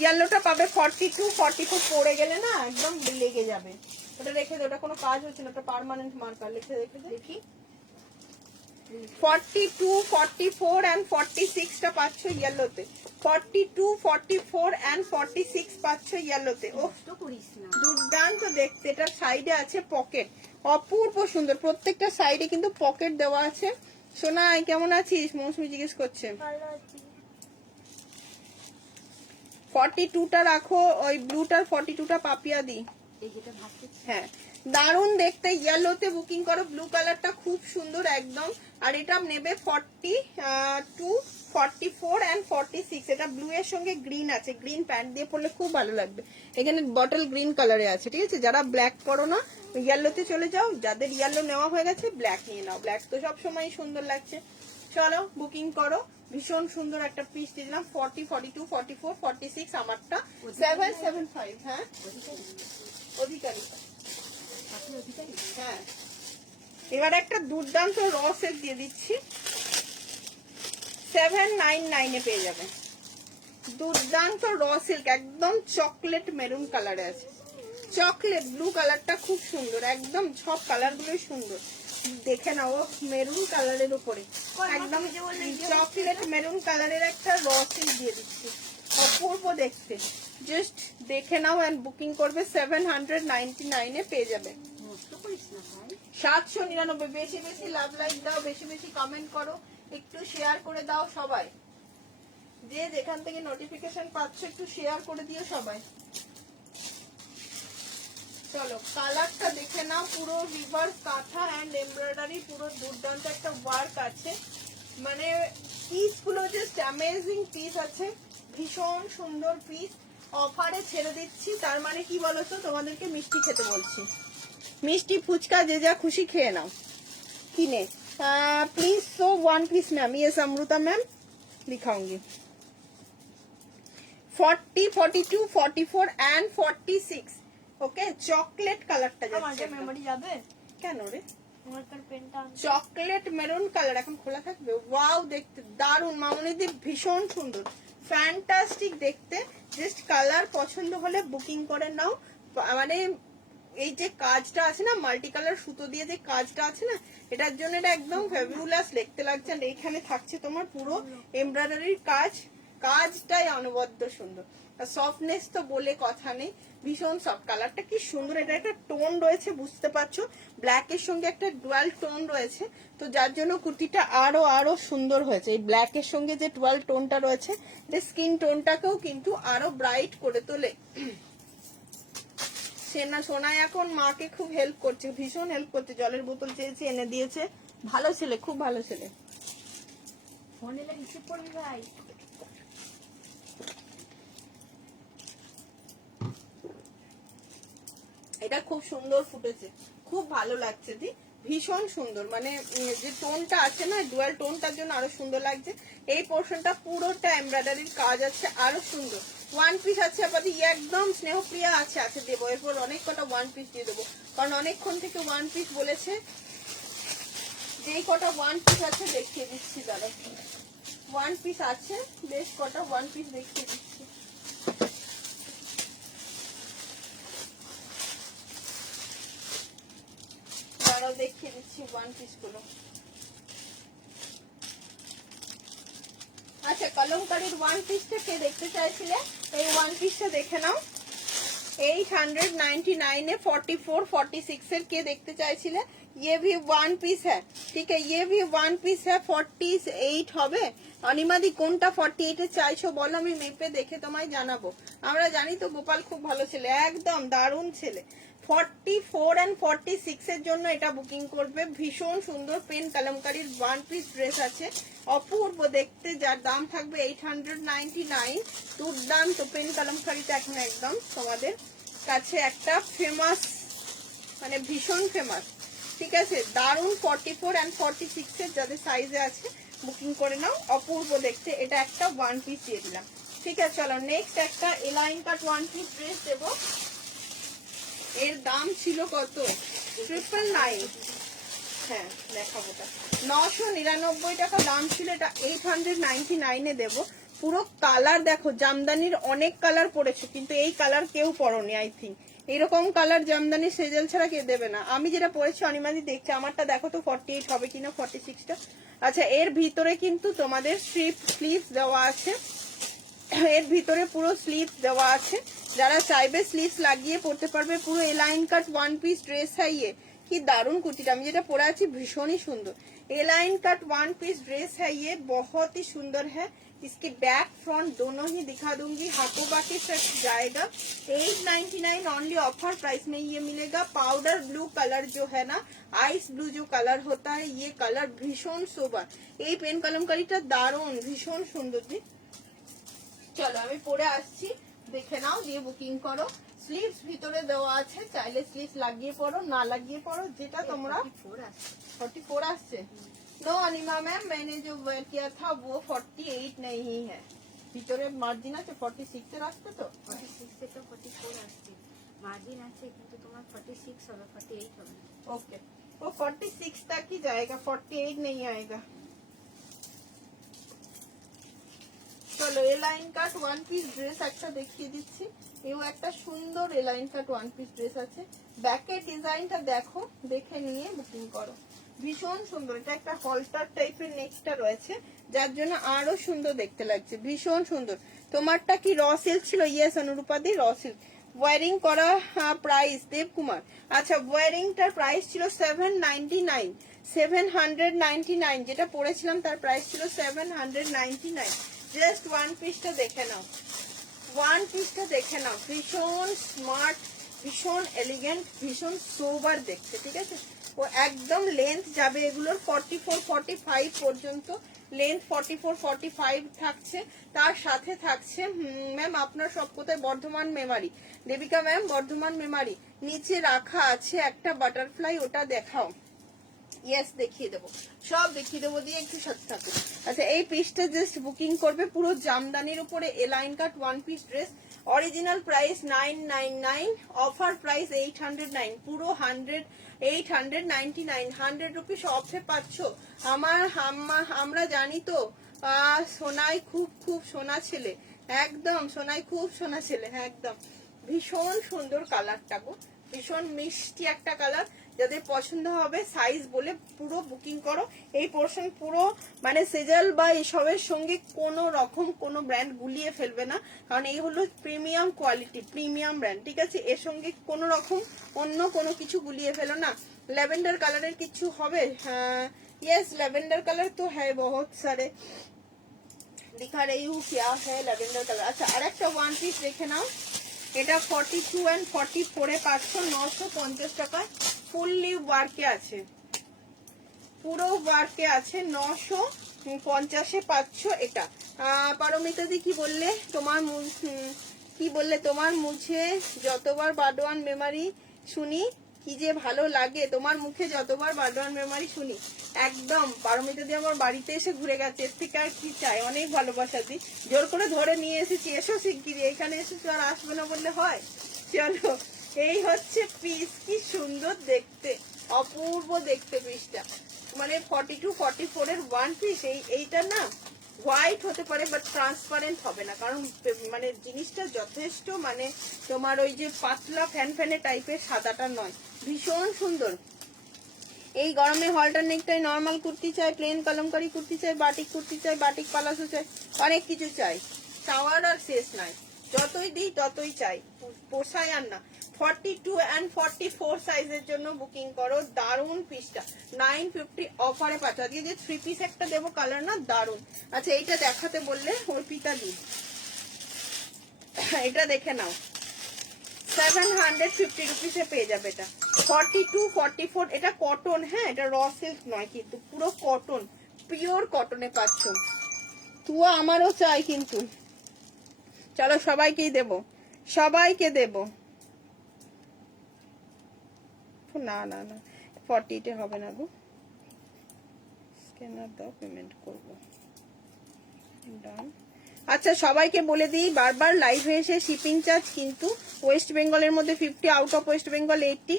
ইয়েলোটা পাবে 42 44 পড়ে গেলে না একদম লেগে যাবে, ওটা রেখে দে, ওটা কোনো কাজ হচ্ছে না, ওটা পার্মানেন্ট মার্কার। লিখে রেখে দেখি 42 44 and 46 টা পাচ্ছ ইয়েলোতে। 42 44 and 46 পাচ্ছ ইয়েলোতে। ও দুর্দান্ত দেখতে। এটা সাইডে আছে পকেট, অপূর্ব সুন্দর। প্রত্যেকটা সাইডে কিন্তু পকেট দেওয়া আছে। সোনা কেমন আছিস? মৌসুমি জিজ্ঞেস করছে। 42টা রাখো, ওই ব্লুটার 42টা পাপিয়া দি। হ্যাঁ দারুন দেখতে, ইয়েলোতে বুকিং করো। ব্লু কালারটা খুব সুন্দর একদম। আর এটা নেবে 42 44 and 46। এটা ব্লু এর সঙ্গে গ্রিন আছে, গ্রিন প্যান্ট দিয়ে পরলে খুব ভালো লাগবে। এখানে বটল গ্রিন কালারে আছে, ঠিক আছে? যারা ব্ল্যাক পরো না ইয়েলোতে চলে যাও, যাদের ইয়েলো নেওয়া হয়ে গেছে ব্ল্যাক নিয়ে নাও। ব্ল্যাক তো সবসময় সুন্দর লাগছে। চলো বুকিং করো। ভীষণ সুন্দর একটা পিস দিলাম। 40 42 44 46 আমারটা 775। হ্যাঁ অধিকারী, হ্যাঁ। এবার একটা দুর্দান্ত র সেট দিয়ে দিচ্ছি, 799 এ পেয়ে যাবে। দুর্দান্ত র সিল্ক, একদম চকলেট মেরুন কালারে আছে। চকলেট ব্লু কালারটা খুব সুন্দর, একদম সব কালার গুলোই সুন্দর। দেখে নাও মেরুন কালারের উপরে একদম চকলেট মেরুন কালারের একটা র সিল্ক দিয়ে দিচ্ছি, অপূর্ব দেখতে। জাস্ট দেখে নাও এন্ড বুকিং করবে। 799 এ পেয়ে যাবে। 799। বেশি বেশি লাভ লাইক দাও, বেশি বেশি কমেন্ট করো, একটু শেয়ার করে দাও সবাই। যে যেখান থেকে নোটিফিকেশন পাচ্ছ একটু শেয়ার করে দিও সবাই। চলো কালারটা দেখে নাও, পুরো রিভার্স কাঁথা এন্ড এমব্রয়ডারি, পুরো দুর্দান্ত একটা ওয়ার্ক আছে। মানে পিস গুলো জাস্ট অ্যামেজিং পিস আছে, ভীষণ সুন্দর পিস। অফারে ছেড়ে দিচ্ছি, তার মানে কি বলতো, তোমাদেরকে মিষ্টি খেতে বলছি। মিষ্টি ফুচকা যে যা খুশি খেয়ে নাও কিনে। Please so 1 piece ma'am. Yes Amrita ma'am दिखाऊंगी। 40 42 44 एंड 46 ओके। चॉकलेट कलरটা যাচ্ছে, মেমরি যাবে কেন রে? মার্কার পেনটা চকলেট মেরুন কালার এখন খোলা থাকবে। ওয়াও দেখতে দারুন মামুনিদি, ভীষণ সুন্দর, ফ্যান্টাস্টিক দেখতে। জাস্ট কালার পছন্দ হলে বুকিং করে নাও। মানে এই যে কাজটা আছে না, মাল্টি কালার সুতো দিয়ে যে কাজটা আছে না, এটার জন্য এটা একদম ফ্যাবুলাস দেখতে লাগছে। আর এখানে থাকছে তোমার পুরো এমব্রয়ডারির কাজ, কাজটাই অনবদ্য সুন্দর। আর সফটনেস তো বলে কথা নেই, ভীষণ সফট। কালারটা কি সুন্দর, এটা একটা টোন রয়েছে বুঝতে পারছো, ব্ল্যাক এর সঙ্গে একটা ডুয়াল টোন রয়েছে, তো যার জন্য কুর্তিটা আরো আরো সুন্দর হয়েছে। এই ব্ল্যাক এর সঙ্গে যে ডুয়াল টোনটা রয়েছে, এটা স্কিন টোনটাকেও কিন্তু আরো ব্রাইট করে তোলে। সোনা এখন মাকে খুব হেল্প করছে, ভীষণ হেল্প করছে। জলের বোতল চেয়েছে, এনে দিয়েছে। ভালো ছেলে, খুব ভালো ছেলে। ফোন এলে রিসিভ করবি ভাই। এটা খুব সুন্দর ফুটেছে, খুব ভালো লাগছে দি, ভীষণ সুন্দর। মানে যে টোনটা আছে না, ডুয়াল টোনটার জন্য আরো সুন্দর লাগছে। এই পোর্শনটা পুরোটা এমব্রয়ডারির কাজ আছে, আরো সুন্দর। 1 পিস আছে আপাতত, একদম স্নেহপ্রিয়া আছে, আছে দেবো। এরপর অনেক কটা 1 পিস দিয়ে দেবো, কারণ অনেকক্ষণ থেকে 1 পিস বলেছে। যেই কটা 1 পিস আছে দেখিয়ে দিচ্ছি, দাঁড়া। 1 পিস আছে বেশ কটা, 1 পিস দেখিয়ে দিচ্ছি। দাঁড়াও দেখিয়ে দিচ্ছি ওয়ান পিস গুলো। আচ্ছা, কলমকারীর ওয়ান পিসটা কে দেখতে চাইছিলে, এই ওয়ান পিসটা দেখে নাও। 899 44 46 এর কে দেখতে চাইছিলে? ये भी वन पीस है, ठीक है, ये भी वन पीस है, 48 হবে। অনিমাদি কোনটা 48 এ চাইছো বলো, আমি মেপে দেখে তোমায় জানাবো। আমরা জানি তো গোপাল খুব ভালো ছেলে, একদম দারুণ ছেলে। 44 and 46 এর জন্য এটা বুকিং করবে। ভীষণ সুন্দর পেন কলমকারীর ওয়ান পিস ড্রেস আছে, অপূর্ব দেখতে, যার দাম থাকবে 899। দুর্দান্ত পেন কলমকারীটা এখন একদম তোমাদের কাছে একটা ফেমাস, মানে ভীষণ ফেমাস, ঠিক আছে, দারুণ। 44 and 46 এর যাদের সাইজে আছে বুকিং করে নাও, অপূর্ব দেখতে। এটা একটা ওয়ান পিস দিয়ে দিলাম, ঠিক আছে। চলো নেক্সট একটা এলাইন কাট ওয়ান পিস ড্রেস দেবো। এর দাম ছিল কত? 999। হ্যাঁ দেখাবো, 999 টাকা দাম ছিল, এটা 899 এ দেবো। পুরো কালার দেখো, জামদানির অনেক কালার পড়েছে, কিন্তু এই কালার কেউ পরনি আই থিঙ্ক। এরকম কালার জামদানি সেজেল ছাড়া কেউ দেবে না। আমি যেটা পরেছি অনিমাদি দেখছে, আমারটা দেখো তো 48 হবে কিনা, 46টা। আচ্ছা, এর ভিতরে কিন্তু তোমাদের স্লিভস দেওয়া আছে, এর ভিতরে পুরো স্লিভস দেওয়া আছে। যারা চাইবে স্লিভস লাগিয়ে পড়তে পারবে। পুরো এলাইন কাট ওয়ান পিস ड्रेस है ये। কি দারুন কুর্তিটা, আমি যেটা পরে আছি ভীষণই সুন্দর। A-line cut one piece dress है ये, बहुत ही सुंदर है। इसकी बैक फ्रंट दोनों ही दिखा दूंगी, हाथों बाकी सेट जाएगा। 899 ओनली ऑफर प्राइस में ये मिलेगा। पाउडर ब्लू कलर जो है ना, आइस ब्लू जो कलर होता है, ये कलर भीषण सोबर। এই পেন কলমকারীটা দারুন, ভীষণ সুন্দর। জি চলো আমি পরে আসছি, দেখে নাও, দিয়ে বুকিং করো। স্লিভস ভিতরে দেওয়া আছে, চাইলে স্লিভস লাগিয়ে পড়ো, না লাগিয়ে পড়ো, যেটা তোমরা। 44 আসছে। नो अनिमा मैम, मैंने जो वेयर किया था वो 48 नहीं है, ভিতরে মার্জিন আছে 46 এর আসছে তো। 46 এ তো 44 আসছে, মার্জিন আছে, কিন্তু তোমার 46 হবে, 48 হবে। ओके, वो 46 तक ही जाएगा, 48 नहीं आएगा। চলো এলাইন কাট ওয়ান পিস ড্রেস একটা দেখিয়ে দিচ্ছি। এও একটা সুন্দর এলাইন কাট ওয়ান পিস ড্রেস আছে। ব্যাকের ডিজাইনটা দেখো, দেখে নিয়ে বুকিং করো। ভীষণ সুন্দর, এটা একটা হলটার টাইপের নেকটা রয়েছে, যার জন্য আরো সুন্দর দেখতে লাগছে, ভীষণ সুন্দর। তোমারটা কি র সিল্ক ছিল? ইয়েস অনুরূপাদি, র সিল্ক। ওয়ারিং করা প্রাইস দেবকুমার। আচ্ছা, ওয়ারিংটার প্রাইস ছিল 799, 799। যেটা পড়েছিলাম তার প্রাইস ছিল 799। জাস্ট ওয়ান পিসটা দেখে নাও, ওয়ান পিসটা দেখে নাও, ভীষণ স্মার্ট, ভীষণ এলিগেন্ট, ভীষণ সোবার দেখতে, ঠিক আছে। ও একদম লেন্থ যাবে এগুলোর 44 45 পর্যন্ত, লেন্থ 44 45 থাকছে। তার সাথে থাকছে ম্যাম আপনার সব কোথায়? বর্ধমান মেমারি। দেবিকা ম্যাম বর্ধমান মেমারি। নিচে রাখা আছে একটা বাটারফ্লাই, ওটা দেখাও। ইয়েস দেখিয়ে দেবো, সব দেখিয়ে দেবো, দিয়ে একটু সাথে থাকো। আচ্ছা, এই পিসটা জাস্ট বুকিং করবে। পুরো জামদানির উপরে এলাইন কাট one piece dress. Original price 999, offer price 809, পুরো 899, 100 রুপিস অফে পাচ্ছ। আমরা জানি তো সোনাই খুব খুব সোনা ছেলে, একদম সোনাই খুব সোনা ছেলে, হ্যাঁ একদম। ভীষণ সুন্দর কালারটা গো, ভীষণ মিষ্টি একটা কালার। যাদের পছন্দ হবে সাইজ বলে পুরো বুকিং করো। এই পোর্শন পুরো মানে সেজেল বা এসবের সঙ্গে কোনো রকম কোনো ব্র্যান্ড গুলিয়ে ফেলবে না, কারণ এই হলো প্রিমিয়াম কোয়ালিটি, প্রিমিয়াম ব্র্যান্ড, ঠিক আছে। এর সঙ্গে কোনো রকম অন্য কোনো কিছু গুলিয়ে ফেলো না। ল্যাভেন্ডার কালারের কিছু হবে? यस ল্যাভেন্ডার কালার তো হ্যাঁ, বহুত সারে दिखा रही हूँ क्या है ল্যাভেন্ডার কালার। আচ্ছা, আর একটা ওয়ান পিস দেখে নাও। এটা 42 and 44 এ পাচ্ছ 950 টাকা। ফুললি ওয়ার্কে আছে, পুরো ওয়ার্কে আছে, 950 এ পাচ্ছ এটা। পারমিতাদি কি বললে? কি বললে? তোমার মুছে যতবার বাডওয়ান মেমারি শুনি কি যে ভালো লাগে, তোমার মুখে যতবার বাডওয়ান মেমারি শুনি। একদম পারমিতাদি আমার বাড়িতে এসে ঘুরে গেছে, এর থেকে আর কি চাই? অনেক ভালোবাসা দি, জোর করে ধরে নিয়ে এসেছি, এসো শিগগিরি, এখানে এসেছো আর আসবে না বললে হয়? চলো, এই হচ্ছে পিস, কি সুন্দর দেখতে, অপূর্ব দেখতে পিসটা। মানে 42 44 এর ওয়ান পিস। এইটা না হোয়াইট হতে পারে, বাট ট্রান্সপারেন্ট হবে না, কারণ মানে জিনিসটা যথেষ্ট মানে তোমার ওই যে পাতলা ফ্যান ফ্যানে টাইপের সাদাটা নয়, ভীষণ সুন্দর। এই গরমে হলটার নেকটাই নর্মাল কুর্তি চাই, প্লেন কলমকারি কুর্তি চাই, বাটিক কুর্তি চাই, বাটিক পালাসো চাই, অনেক কিছু চাই, চাওয়ার আর শেষ নাই। যতই দিই ততই চাই, পোষায় আর না। 42 and 44 সাইজের জন্য বুকিং করো। দারুন পিসটা 950 অফারে পাচ্ছ। আজকে যে 3 পিস একটা দেবো কালার না, দারুন। আচ্ছা এইটা দেখাতে বললে অর্পিতা দি, এটা দেখে নাও, 750 রুপিসে পেয়ে যাবে এটা। 42 44 এটা কটন, হ্যাঁ এটা র সিল্ক নয় কিন্তু পুরো কটন, পিওর কটনে পাচ্ছ। তুয়া আমারও চাই কিন্তু, চলো সবাইকেই দেব, সবাইকে দেব। না না না 48 হবে না গো, স্ক্যানার দাও, পেমেন্ট করব, ডান। আচ্ছা সবাইকে বলে দিই, বারবার লাইভে এসে শিপিং চার্জ কিন্তু ওয়েস্ট বেঙ্গলের মধ্যে 50, আউট অফ ওয়েস্ট বেঙ্গল 80।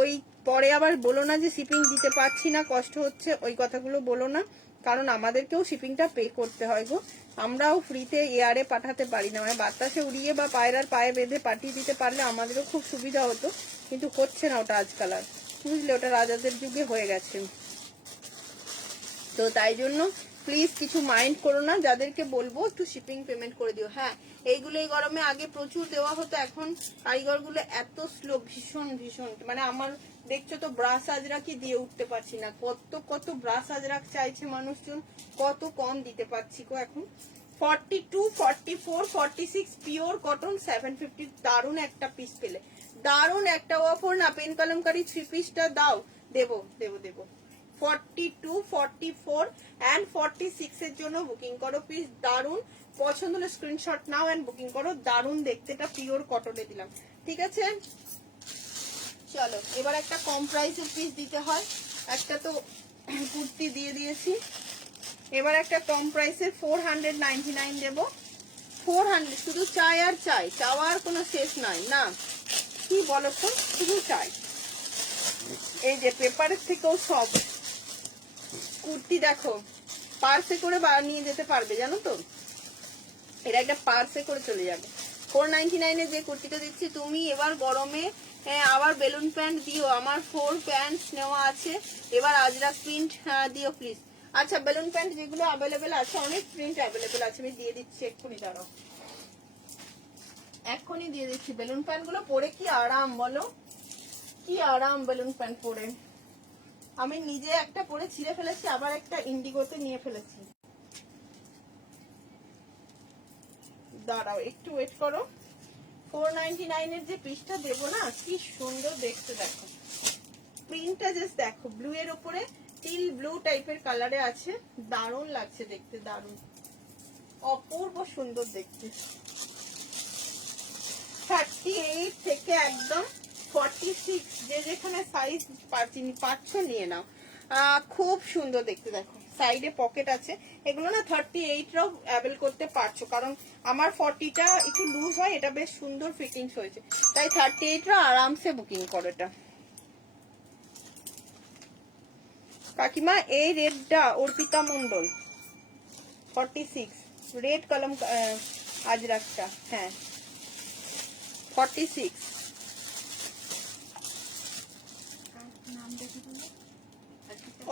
ওই পরে আবার বলো না যে শিপিং দিতে পারছি না, কষ্ট হচ্ছে, ওই কথাগুলো বলো না, কারণ আমাদেরকেও শিপিংটা পে করতে হয় গো। আমরাও ফ্রিতে এয়ারে পাঠাতে পারি না, মানে বাতাসে উড়িয়ে বা পায়রার পায়ে বেঁধে পাঠিয়ে দিতে পারলে আমাদেরও খুব সুবিধা হতো, কিন্তু হচ্ছে না ওটা আজকাল আর, বুঝলে, ওটা রাজাদের যুগে হয়ে গেছে। তো তাই জন্য প্লিজ কিছু মাইন্ড করো না, যাদেরকে বলবো একটু শিপিং পেমেন্ট করে দিও। হ্যাঁ এইগুলো এই গরমে আগে প্রচুর দেওয়া হতো, এখন কারিগরগুলো এত স্লো, ভীষণ ভীষণ, মানে আমার দেখছো তো ব্রাশ আজরাকি দিয়ে উঠতে পারছি না, কত কত ব্রাশ আজরাক চাইছে মানুষজন, কত কম দিতে পারছি গো এখন। 42 44 46 পিওর কটন 750, দারুন একটা পিস পেলে, দারুন একটা অফার না। পেন কলমকারি 3 পিসটা দাও, দেবো দেবো দেবো। 42 44 and 46 এর জন্য বুকিং করো প্লিজ, দারুন। পছন্দ হলে স্ক্রিনশট নাও এন্ড বুকিং করো, দারুন দেখতে, এটা পিওর কটনে দিলাম, ঠিক আছে। চলো এবার একটা কম প্রাইসের পিস দিতে হয়, একটা তো কুর্তি দিয়ে দিয়েছি, এবার একটা কম প্রাইসের 499 দেবো। 400, শুধু চাই আর চাই, চাওয়ার কোনো শেষ নাই না, কি বলো তো, শুধু চাই। এই যে পেপারের থেকেও সব কুর্তি দেখো, পার্সে করে নিয়ে যেতে পারবে, জানো তো, এটা একটা পার্সে করে চলে যাবে। 499 যে কুর্তিটা দিচ্ছি, তুমি এবার গরমে আবার বেলুন প্যান্ট দিও, আমার 4 প্যান্ট নেওয়া আছে, এবার আজরাক প্রিন্ট দিও প্লিজ। আচ্ছা বেলুন প্যান্ট যেগুলো অ্যাভেলেবেল আছে, অনেক প্রিন্ট অ্যাভেলেবেল আছে, আমি দিয়ে দিচ্ছি এক্ষুনি, দাঁড়াও এক্ষুনি দিয়ে দিচ্ছি। বেলুন প্যান্ট গুলো পরে কি আরাম বলো, কি আরাম বেলুন প্যান্ট পরে, আমি নিজে একটা পরে ছিঁড়ে ফেলেছি, আবার একটা ইন্ডিগোতে নিয়ে ফেলেছি। দাঁড়াও একটু ওয়েট করো, 499 এর যে পিসটা দেবো না, কি সুন্দর দেখতে, দেখো প্রিন্টটা জাস্ট দেখো, ব্লু এর উপরে টিল ব্লু টাইপের কালারে আছে, দারুণ লাগছে দেখতে, দারুণ অপূর্ব সুন্দর দেখতে। 38 থেকে একদম 46 যে যেখানে সাইজ পাচ্ছ নিয়ে নাও, খুব সুন্দর দেখতে, দেখো সাইডে পকেট আছে, এগুলো না 38রাও অ্যাভেল করতে পারছো, কারণ আমার 40টা একটু লুজ হয়, এটা বেশ সুন্দর ফিটিংস হয়েছে, তাই 38রা আরামসে বুকিং করো এটা। কাকিমা এই রেডটা অর্পিতা মন্ডল 46 রেড কলম আজরাকটা, হ্যাঁ 46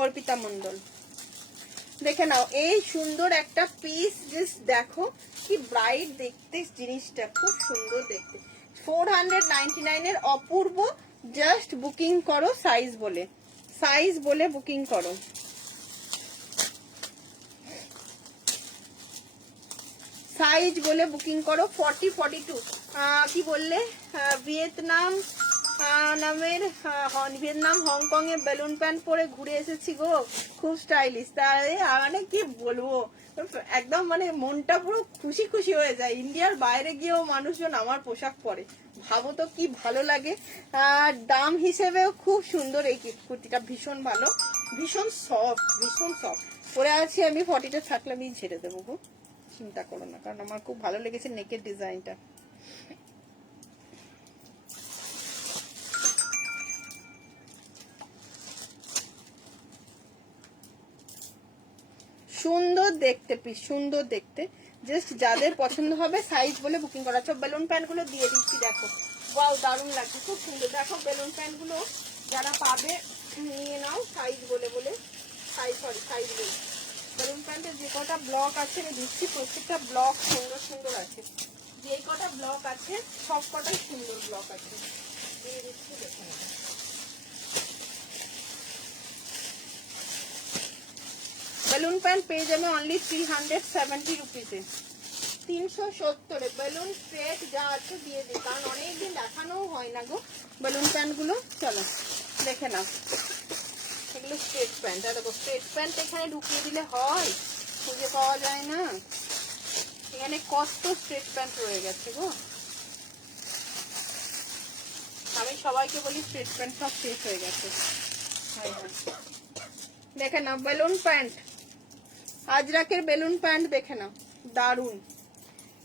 অর্পিতা মন্ডল, দেখে নাও এই সুন্দর একটা পিস, জাস্ট দেখো কি ব্রাইট দেখতে জিনিসটা, খুব সুন্দর দেখতে। 499 এর অপূর্ব, জাস্ট বুকিং করো সাইজ বলে, সাইজ বলে বুকিং করো। সাইজ বলে বুকিং করো। 40 42 কি বললে, ভিয়েতনাম নামের, ভিয়েতনাম হংকং এ বেলুন প্যান্ট পরে ঘুরে এসেছি গো, খুব স্টাইলিশ, তাই মানে কি বলবো, একদম মানে মনটা পুরো খুশি খুশি হয়ে যায়। ইন্ডিয়ার বাইরে গিয়েও মানুষজন আমার পোশাক পরে, ভাবো তো কি ভালো লাগে। আর দাম হিসেবেও খুব সুন্দর, এই কুর্তিটা ভীষণ ভালো, ভীষণ সফট, ভীষণ সফট পরে আছি আমি। 40টা থাকলে আমি ছেড়ে দেবো গো, চিন্তা করো না, কারণ আমার খুব ভালো লেগেছে নেকের ডিজাইনটা। সুন্দর দেখতে পিস, সুন্দর দেখতে, জাস্ট যাদের পছন্দ হবে সাইজ বলে বুকিং করা। সব বেলুন প্যান্ট গুলো দিয়ে দিচ্ছি, দেখো ওয়াও দারুণ লাগছে, খুব সুন্দর, দেখো বেলুন প্যান্ট গুলো যারা পাবে নিয়ে নাও সাইজ বলে বলে, সাইজ বলে। বেলুন প্যান্টের যে কটা ব্লক আছে আমি দিচ্ছি, প্রত্যেকটা ব্লক সুন্দর সুন্দর আছে। যে কটা ব্লক আছে সব কটাই সুন্দর ব্লক আছে, দিয়ে দিচ্ছি, দেখে নেবো। বেলুন প্যান্ট পেয়ে যাবে অনলি 370 রুপিসে, 370 বেলুন স্ট্রেট যা আছে দিয়ে দিই, কারণ অনেকদিন দেখানোও হয় না গো বেলুন প্যান্টগুলো। চলো দেখে নাও, এগুলো স্ট্রেট প্যান্ট। আর দেখো স্ট্রেট প্যান্ট এখানে ঢুকিয়ে দিলে হয়, খুঁজে পাওয়া যায় না। এখানে কত স্ট্রেট প্যান্ট রয়ে গেছে গো, আমি সবাইকে বলি স্ট্রেট প্যান্ট সব শেষ হয়ে গেছে। দেখে নাও বেলুন প্যান্ট, আজরাকের বেলুন প্যান্ট দেখে নাও, দারুন।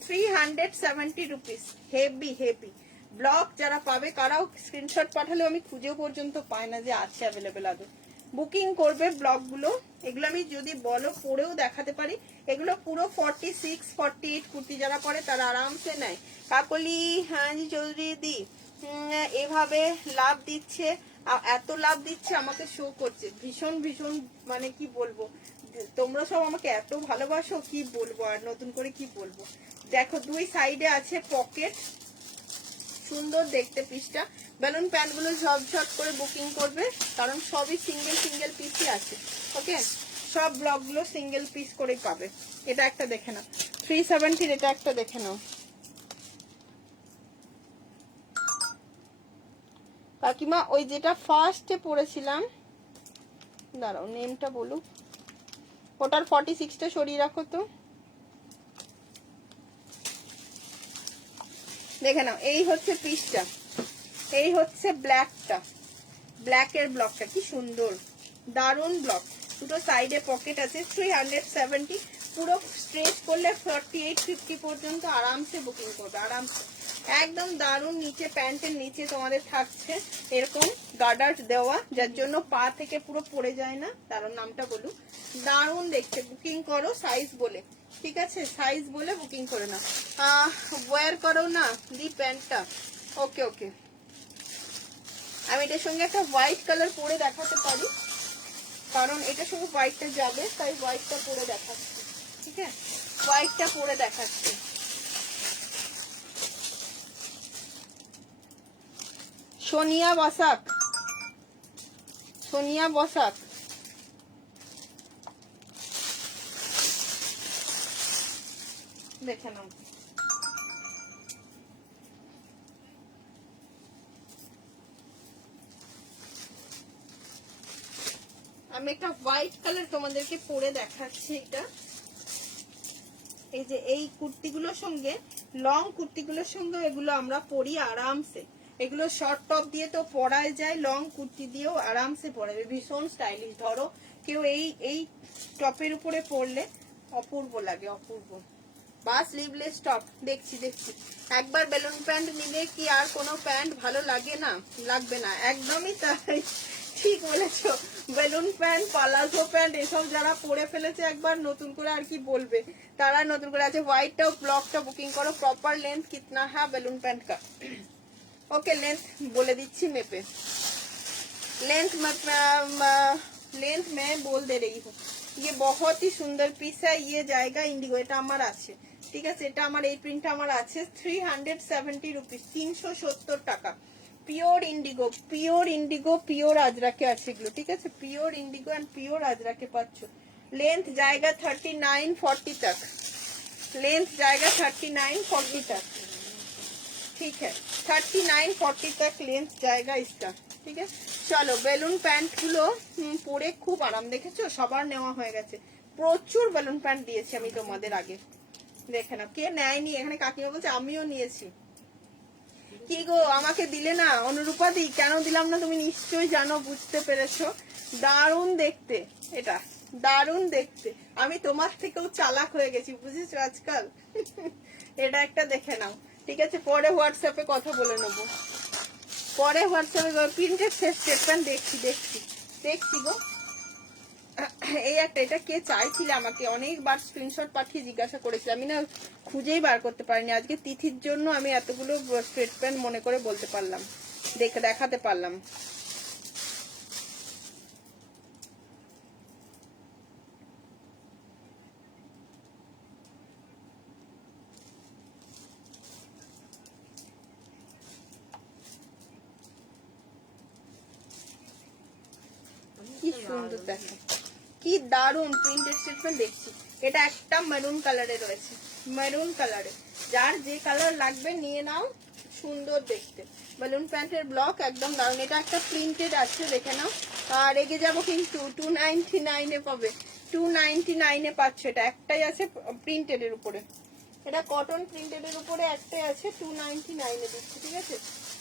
370 রুপিস, হেভি হেভি। ব্লক যারা পাবে কারাও স্ক্রিনশট পাঠালেও আমি খুঁজেও পর্যন্ত পাই না যে আছে অ্যাভেলেবেল আদৌ। বুকিং করবে ব্লকগুলো, এগুলো আমি যদি বলো পরেও দেখাতে পারি। এগুলো পুরো 46, 48 কুর্তি যারা পরে তারা আরামসে নেয়। কাকলি হ্যাঁ জি চৌধুরী দি এভাবে লাভ দিচ্ছে, এত লাভ দিচ্ছে আমাকে শো করছে, ভীষণ ভীষণ মানে কি বলবো, তোমরা সব আমাকে এত ভালোবাসো কি বলবো, আর নতুন করে কি বলবো। দেখো দুই সাইডে আছে পকেট, সুন্দর দেখতে পিসটা। বেলুন প্যান্ট গুলো ঝটঝট করে বুকিং করবে, কারণ সবই সিঙ্গেল সিঙ্গেল পিসই আছে। ওকে, সব ব্লক গুলো সিঙ্গেল পিস করেই পাবে। এটা একটা দেখে নাও 370, এটা একটা দেখে নাও। কাকিমা ওই যেটা ফার্স্টে পড়েছিলাম, দাঁড়াও নেমটা বলুক, ওটার 46টা সরিয়ে রাখো তো। দেখে নাও এই হচ্ছে পিসটা, এই হচ্ছে ব্ল্যাকটা, ব্ল্যাকের ব্লকটা কি সুন্দর, দারুন ব্লক। দুটো সাইডে পকেট আছে, 370। পুরো স্ট্রেচ করলে 48, 50 পর্যন্ত আরামসে বুকিং করবে, আরামসে একদম দারুন। নিচে প্যান্টের নিচে তোমাদের থাকছে এরকম গার্ডার দেওয়া, যার জন্য পা থেকে পুরো পড়ে যায় না। দারুন, নামটা বলুন, দারুন দেখতে। বুকিং করো সাইজ বলে, ঠিক আছে, সাইজ বলে বুকিং করে নাও। ওয়্যার করো না দি প্যান্টটা। ওকে ওকে, আমি এটার সঙ্গে একটা হোয়াইট কালার পরে দেখাতে পারি, কারণ এটার সঙ্গে হোয়াইটটা যাবে, তাই হোয়াইটটা পরে দেখাচ্ছি। ঠিক আছে, হোয়াইটটা পরে দেখাচ্ছি। সোনিয়া বসাক, সোনিয়া বসাক, দেখে নাও। আমি একটা হোয়াইট কালার তোমাদেরকে পরে দেখাচ্ছি। এটা এই যে এই কুর্তিগুলোর সঙ্গে, লং কুর্তিগুলোর সঙ্গে এগুলো আমরা পরি আরামসে। এগুলো শর্ট টপ দিয়ে তো পরাই যায়, লং কুর্তি দিয়েও আরামসে পরাবে, ভীষণ স্টাইলিশ। ধরো কেউ এই টপের উপরে পরলে অপূর্ব লাগে, অপূর্ব। বা স্লিভলেস টপ, দেখছি দেখছি। একবার বেলুন প্যান্ট নিলে কি আর কোনো প্যান্ট ভালো লাগে না? লাগবে না, একদমই তাই, ঠিক বলেছো। বেলুন প্যান্ট, পালাজো প্যান্ট এসব যারা পরে ফেলেছে একবার, নতুন করে আর কি বলবে, তারা নতুন করে আছে। হোয়াইটটাও ব্লকটা বুকিং করো। प्रॉपर लेंथ कितना है बेलून पैंट का? ओके, लेंथ बोले दीजिए मेपे, लेंथ मैं बोल दे रही हूँ। ये बहुत ही सुंदर पीस है, ये जाएगा इंडिगो, এটা আমার আছে, ঠিক আছে, এটা আমার এই প্রিন্টটা আমার আছে। 370 রুপিস, 370 টাকা। Pure indigo, pure indigo, pure আজরাকে আছে এগুলো, ঠিক আছে, পিওর ইন্ডিগো এন্ড পিওর আজরাকে পাচ্ছ। लेंथ जाएगा 39-40 तक, लेंथ जाएगा 39-40 तक, ठीक है, 39-40 तक लेंथ जाएगा इसका, ठीक है। চলো বেলুন প্যান্ট গুলো পরে খুব আরাম, দেখেছো সবার নেওয়া হয়ে গেছে। প্রচুর বেলুন প্যান্ট দিয়েছি আমি তোমাদের আগে, দেখে না কে নেয়নি। এখানে কাকিমা বলছে আমিও নিয়েছি। কি গো আমাকে দিলে না? অনুরূপা দি কেন দিলাম না তুমি নিশ্চয়ই জানো, বুঝতে পেরেছো। দারুণ দেখতে, এটা দারুণ দেখতে। আমি তোমার থেকেও চালাক হয়ে গেছি, বুঝেছো আজকাল। এটা একটা দেখে নাও, ঠিক আছে, পরে হোয়াটসঅ্যাপে কথা বলে নেবো, পরে হোয়াটসঅ্যাপে। প্রিন্টেড স্টেটমেন্ট দেখছি দেখছি দেখছি গো। এই একটা, এটা কে চাইছিলে আমাকে অনেকবার স্ক্রিনশট পাঠিয়ে জিজ্ঞাসা করেছিল, আমি না খুঁজেই বার করতে পারিনি। আজকে তিথির জন্য আমি এতগুলো স্টেটমেন্ট মনে করে বলতে পারলাম, দেখাতে পারলাম। সুন্দর দেখো, কি দারুন প্রিন্টেড স্টেটমেন্ট দেখছি। এটা একটা মেরুন কালারে রয়েছে, মেরুন কালারে, যার যে কালার লাগবে নিয়ে নাও, সুন্দর দেখতে। বেলুন প্যান্টের ব্লক একদম দারুন। এটা একটা প্রিন্টেড আছে, দেখে নাও। আর রেগে যাবো কিন্তু 299 পাবে, 299 পাচ্ছ। এটা একটাই আছে প্রিন্টেড এর উপরে, এটা কটন প্রিন্টেড এর উপরে একটাই আছে, 299 দিচ্ছি, ঠিক আছে।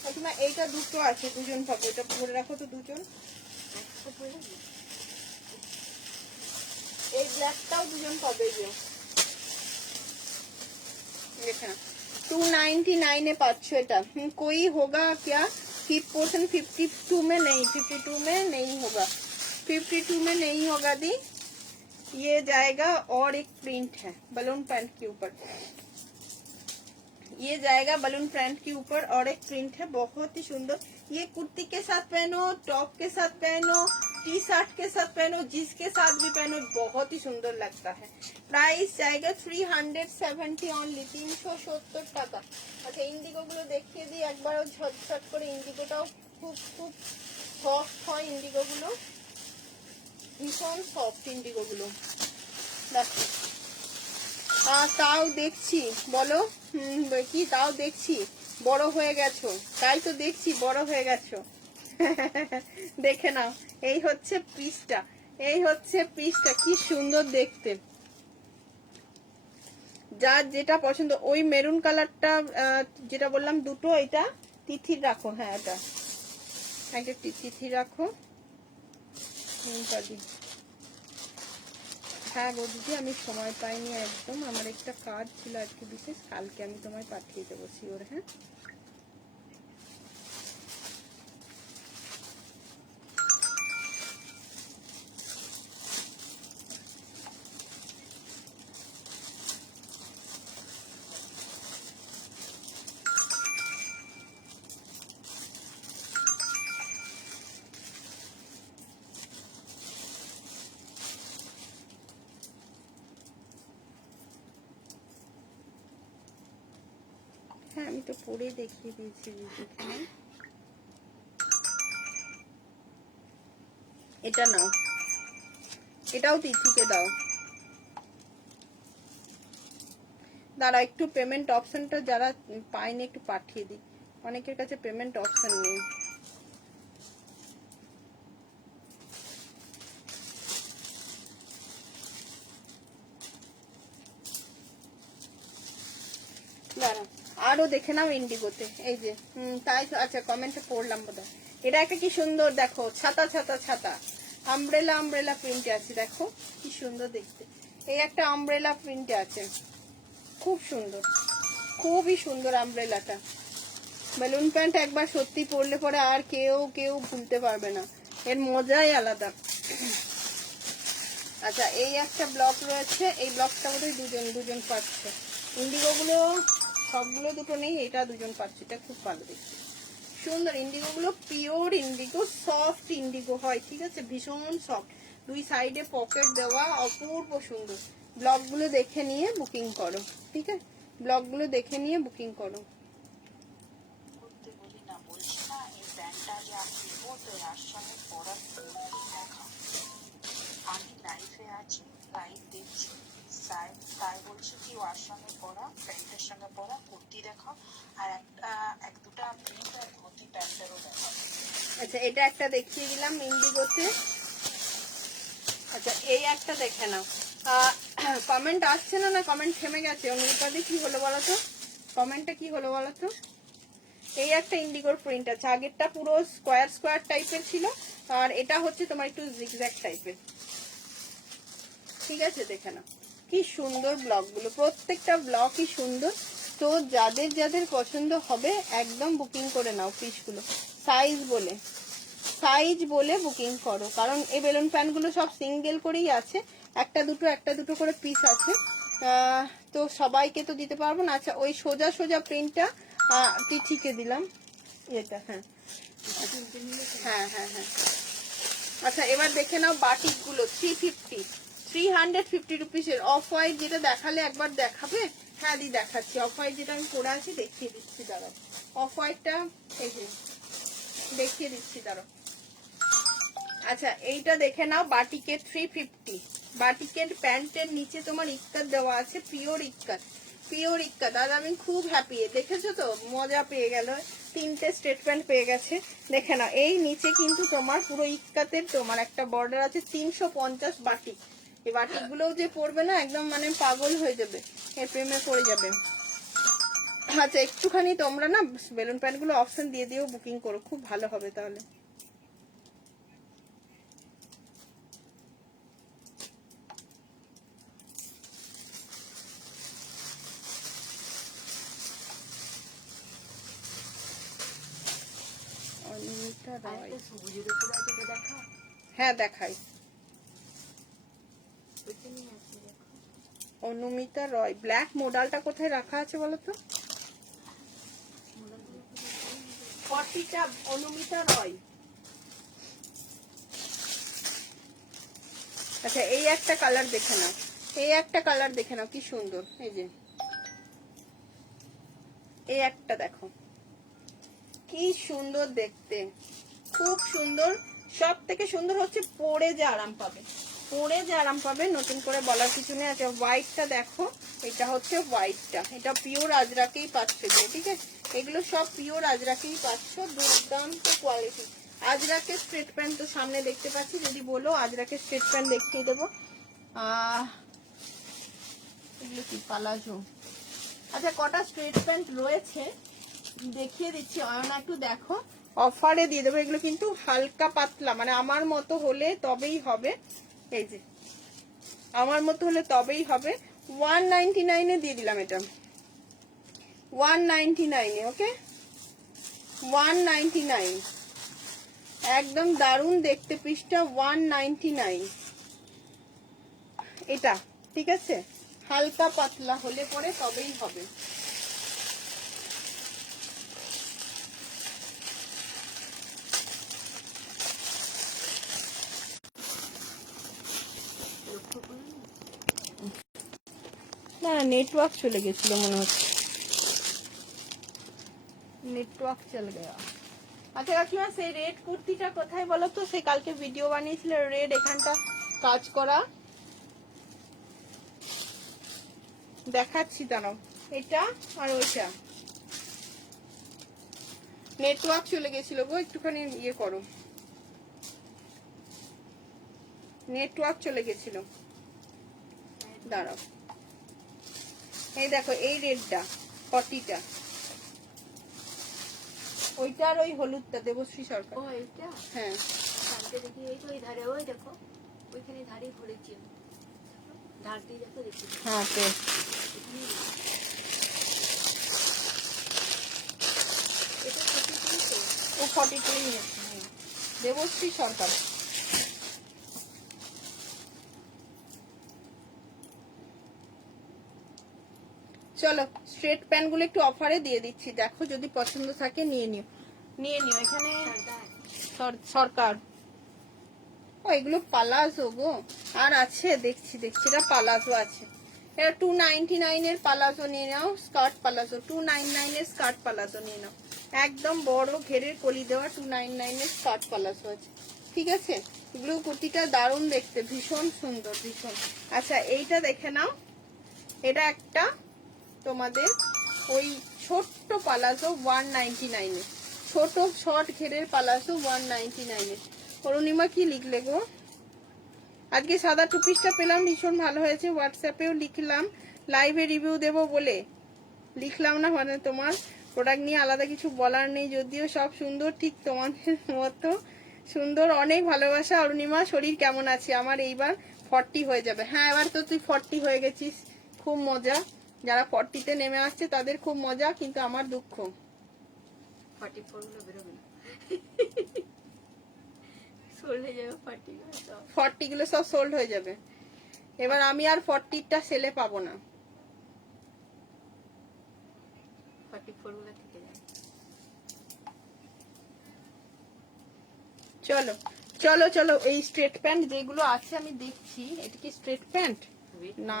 এখন এইটা দুটো আছে, দুজন পাবে। এটা ভরে রাখো তো দুজন। এই ব্ল্যাকটাও দুজন পাবে, যে দেখে না 299 पाচ্ছ এটা। कोई होगा क्या 50% 52 में नहीं, 52 में नहीं होगा, 52 में नहीं होगा दी। ये जाएगा और एक प्रिंट है बलून पैंट के ऊपर, ये जाएगा बलून पैंट के ऊपर और एक प्रिंट है, बहुत ही सुंदर। ये कुर्ती के साथ पहनो, टॉप के साथ पहनो, टी शर्ट के साथ पहनो, जिसके साथ भी पहनो बहुत ही सुंदर लगता है। प्राइस जाएगा 370 অনলি, 370 টাকা। আচ্ছা ইন্ডিগো গুলো দেখিয়ে দিই একবার ঝটঝট করে। ইন্ডিগোটাও খুব খুব সফট হয়, ইন্ডিগো গুলো ভীষণ সফট, ইন্ডিগো গুলো দেখো। তাও দেখছি, বলো কি তাও দেখছি বড় হয়ে গেছো, তাই তো দেখছি বড় হয়ে গেছো। দেখে নাও, এই হচ্ছে পিসটা, এই হচ্ছে পিসটা, কি সুন্দর দেখতে। যার যেটা পছন্দ, ওই মেরুন কালারটা যেটা বললাম দুটো, এটা তিথির রাখো। হ্যাঁ এটা একটা তিথি রাখো। হ্যাঁ গো দিদি, আমি সময় পাইনি একদম, আমার একটা কাজ ছিল আজকে বিশেষ, কালকে আমি তোমায় পাঠিয়ে দেবো শিওর। হ্যাঁ হ্যাঁ আমি তো পরে দেখিয়ে দিয়েছি দিদি। এটা নাও, এটাও তিথিকে দাও। দাঁড়া একটু পেমেন্ট অপশনটা যারা পায়নি একটু পাঠিয়ে দিই, অনেকের কাছে পেমেন্ট অপশন নেই। দাঁড়া আরো দেখে নাও ইন্ডিগোতে, এই যে তাই তো। আচ্ছা কমেন্টে পড়লাম বোধহয়। এটা একটা কি সুন্দর দেখো, ছাতা ছাতা ছাতা, আমব্রেলা আমব্রেলা প্রিন্টে আছে, দেখো কি সুন্দর দেখতে। এই একটা আমব্রেলা প্রিন্টে আছে, খুব সুন্দর, খুবই সুন্দর আমব্রেলাটা। বেলুন প্যান্ট একবার সত্যি পরলে পরে আর কেউ কেউ ভুলতে পারবে না, এর মজাই আলাদা। আচ্ছা এই একটা ব্লক রয়েছে, এই ব্লকটা বোধহয় দুজন পাচ্ছে। ইন্ডিগো গুলো সবগুলো দুটো নেই, এটা দুজন পাচ্ছে, এটা খুব ভালো দেখতে, সুন্দর। ইন্ডিগো গুলো পিওর ইন্ডিগো, সফট ইন্ডিগো হয়, ঠিক আছে, ভীষণ সফট। দুই সাইডে পকেট দেওয়া, অপূর্ব সুন্দর। ব্লক গুলো দেখে নিয়ে বুকিং করো, ঠিক আছে, ব্লক গুলো দেখে নিয়ে বুকিং করো। আমি লাইভে আছি, লাইভ দেখছি, তাই বলছি কি ওর সঙ্গে পরা প্যান্টের সঙ্গে পরা কুর্তি দেখাও, আর এক দুটা প্রিন্ট আর ধুতি প্যান্টেরও দেখাও। আচ্ছা এটা একটা দেখিয়ে দিলাম ইন্ডিগোতে। আচ্ছা এই একটা দেখে নাও। কমেন্ট আসছে না, না কমেন্ট থেমে গেছে? অনুপাতে কি হলো বলো তো, কমেন্টে কি হলো বলো তো। এই একটা ইন্ডিগোর প্রিন্ট আছে, আগেরটা পুরো স্কোয়ার স্কোয়ার টাইপের ছিল, আর এটা হচ্ছে তোমার একটু জিগজ্যাগ টাইপের, ঠিক আছে। দেখে নাও কি সুন্দর ব্লকগুলো, প্রত্যেকটা ব্লকই সুন্দর। তো যাদের যাদের পছন্দ হবে একদম বুকিং করে নাও পিসগুলো, সাইজ বলে বুকিং করো, কারণ এই বেলুন প্যান্টগুলো সব সিঙ্গেল করেই আছে, একটা দুটো করে পিস আছে, তো সবাইকে তো দিতে পারবো না। আচ্ছা ওই সোজা সোজা প্রিন্টটা তিথিকে দিলাম, এটা হ্যাঁ হ্যাঁ হ্যাঁ হ্যাঁ। আচ্ছা এবার দেখে নাও বাটিকগুলো, 350 রুপিসের। অফ হোয়াইট যেটা দেখালে একবার দেখাবে? হ্যাঁ দি দেখাচ্ছি, অফ হোয়াইট যেটা আমি পরে আছি দেখিয়ে দিচ্ছি, দাঁড়াও। অফ হোয়াইটটা এই যে দেখিয়ে দিচ্ছি, দাঁড়াও। আচ্ছা এইটা দেখে নাও, বাটিকের 350। বাটিকের প্যান্টের নিচে তোমার ইক্কাত দেওয়া আছে, পিওর ইক্কাত, পিওর ইক্কাত। আর আমি খুব হ্যাপি, দেখেছো তো, মজা পেয়ে গেল, 3টে স্ট্রেট প্যান্ট পেয়ে গেছে। দেখে নাও, এই নিচে কিন্তু তোমার পুরো ইক্কাতের তোমার একটা বর্ডার আছে, 350 বাটিক। এই বাটিক গুলোও যে পরবে না, একদম মানে পাগল হয়ে যাবে, এর প্রেমে পড়ে যাবে। আচ্ছা একটুখানি তোমরা না বেলুন প্যান্ট গুলো অপশন দিয়ে দিয়েও বুকিং করো, খুব ভালো হবে তাহলে। অনিমিতা রয়, আরেকটা সবুজের উপরে আছে, ওটা দেখাও। হ্যাঁ দেখাই। ওইখানেই আছে, দেখো। অনুমিতা রয়, ব্ল্যাক মোডালটা কোথায় রাখা আছে বলো তো? 40টা অনুমিতা রয়। আচ্ছা এই একটা কালার দেখে নাও, এই একটা কালার দেখে নাও, কি সুন্দর। এই যে এই একটা দেখো, কি সুন্দর দেখতে, খুব সুন্দর। সব থেকে সুন্দর হচ্ছে পরে যে আরাম পাবে, পরে যে আরাম পাবে, নতুন করে বলার কিছু নেই। আচ্ছা হোয়াইটটা দেখো, এটা হচ্ছে হোয়াইটটা, এটা পিওর আজরাকেই পাচ্ছ যে, ঠিক আছে, এগুলো সব পিওর আজরাকেই পাচ্ছ, দুর্দান্ত কোয়ালিটি। আজরাকের স্ট্রেট প্যান্ট তো সামনে দেখতে পাচ্ছি, যদি বলো আজরাকের স্ট্রেট প্যান্ট দেখিয়ে দেবো। এগুলো কি পালাজো? আচ্ছা কটা স্ট্রেট প্যান্ট রয়েছে দেখিয়ে দিচ্ছি, অয়না একটু দেখো, অফারে দিয়ে দেবো। এগুলো কিন্তু হালকা পাতলা, মানে আমার মতো হলে তবেই হবে, এই যে আমার মতো হলে তবেই হবে। 199 দিয়ে দিলাম এটা, 199, ওকে 199, একদম দারুণ দেখতে পিসটা, 199 এটা, ঠিক আছে, হালকা পাতলা হলে পরে তবেই হবে। না নেটওয়ার্ক চলে গেছিল মনে হচ্ছে, নেটওয়ার্ক চলে গেল। আচ্ছা কাকিমা সেই রেড কুর্তিটা কোথায় বলো তো? সেই কালকে ভিডিও বানিয়েছিল রেড, এখানটা কাজ করা, দেখাচ্ছি দাঁড়াও, এটা আর ওইটা। নেটওয়ার্ক চলে গেছিল গো, একটুখানি ইয়ে করো, নেটওয়ার্ক চলে গেছিল, দাঁড়াও। এই দেখো এই রেডটা 40টা, ওইটা আর ওই হলুদটা দেবশ্রী সরকার। ও এইটা, হ্যাঁ সামনে দেখি, এই তো ওই ধারে, ওই দেখো ওইখানে ধারেই ঘুরেছি, ধার দিয়ে দেখো, দেখি হ্যাঁ তো এটা 43 তো। ও 42 নিয়েছে, দেবশ্রী সরকার। চলো স্ট্রেট প্যান্ট গুলো একটু অফারে দিয়ে দিচ্ছি, দেখো যদি পছন্দ থাকে নিয়ে নিও, নিয়ে নিও। এখানে সরকার, ও এগুলো পালাজো গো, আর আছে দেখছি দেখছি, এটা পালাজো আছে, এটা 299 এর পালাজো নিয়ে নাও, স্কার্ট পালাজো 299 এর স্কার্ট পালাজো নিয়ে নাও, একদম বড় ঘেরের কলি দেওয়া 299 এর স্কার্ট পালাজো আছে, ঠিক আছে। ব্লু কুর্তিটা দারুণ দেখতে, ভীষণ সুন্দর, ভীষণ। আচ্ছা এইটা দেখে নাও, এটা একটা তোমাদের ওই ছোট্ট পালাজো 199 এর, ছোট শর্ট ঘেরের পালাজো 199 এর। অরুণিমা কি লিখলে গো? আজকে সাদা টুপিসটা পেলাম, ভীষণ ভালো হয়েছে, হোয়াটসঅ্যাপেও লিখলাম, লাইভে রিভিউ দেব বলে লিখলাম না, মানে তোমার প্রোডাক্ট নিয়ে আলাদা কিছু বলার নেই, যদিও সব সুন্দর, ঠিক তোমাদের মতো সুন্দর, অনেক ভালোবাসা। অরুণিমা শরীর কেমন আছে? আমার এইবার 40 হয়ে যাবে। হ্যাঁ এবার তো তুই 40 হয়ে গেছিস, খুব মজা, যারা 40-তে নেমে আসছে তাদের খুব মজা, কিন্তু আমার দুঃখ। 44 গুলো বেরোবে না, সোল্ড হয়ে যাবে 40 গুলো সব। 40 গুলো সব সোল্ড হয়ে যাবে, এবার আমি আর 40টা সেলে পাবো না। 44 গুলো থেকে যাবে। চলো চলো চলো, এই স্ট্রেট প্যান্ট যেগুলো আছে আমি দেখছি, এটা কি স্ট্রেট প্যান্ট? না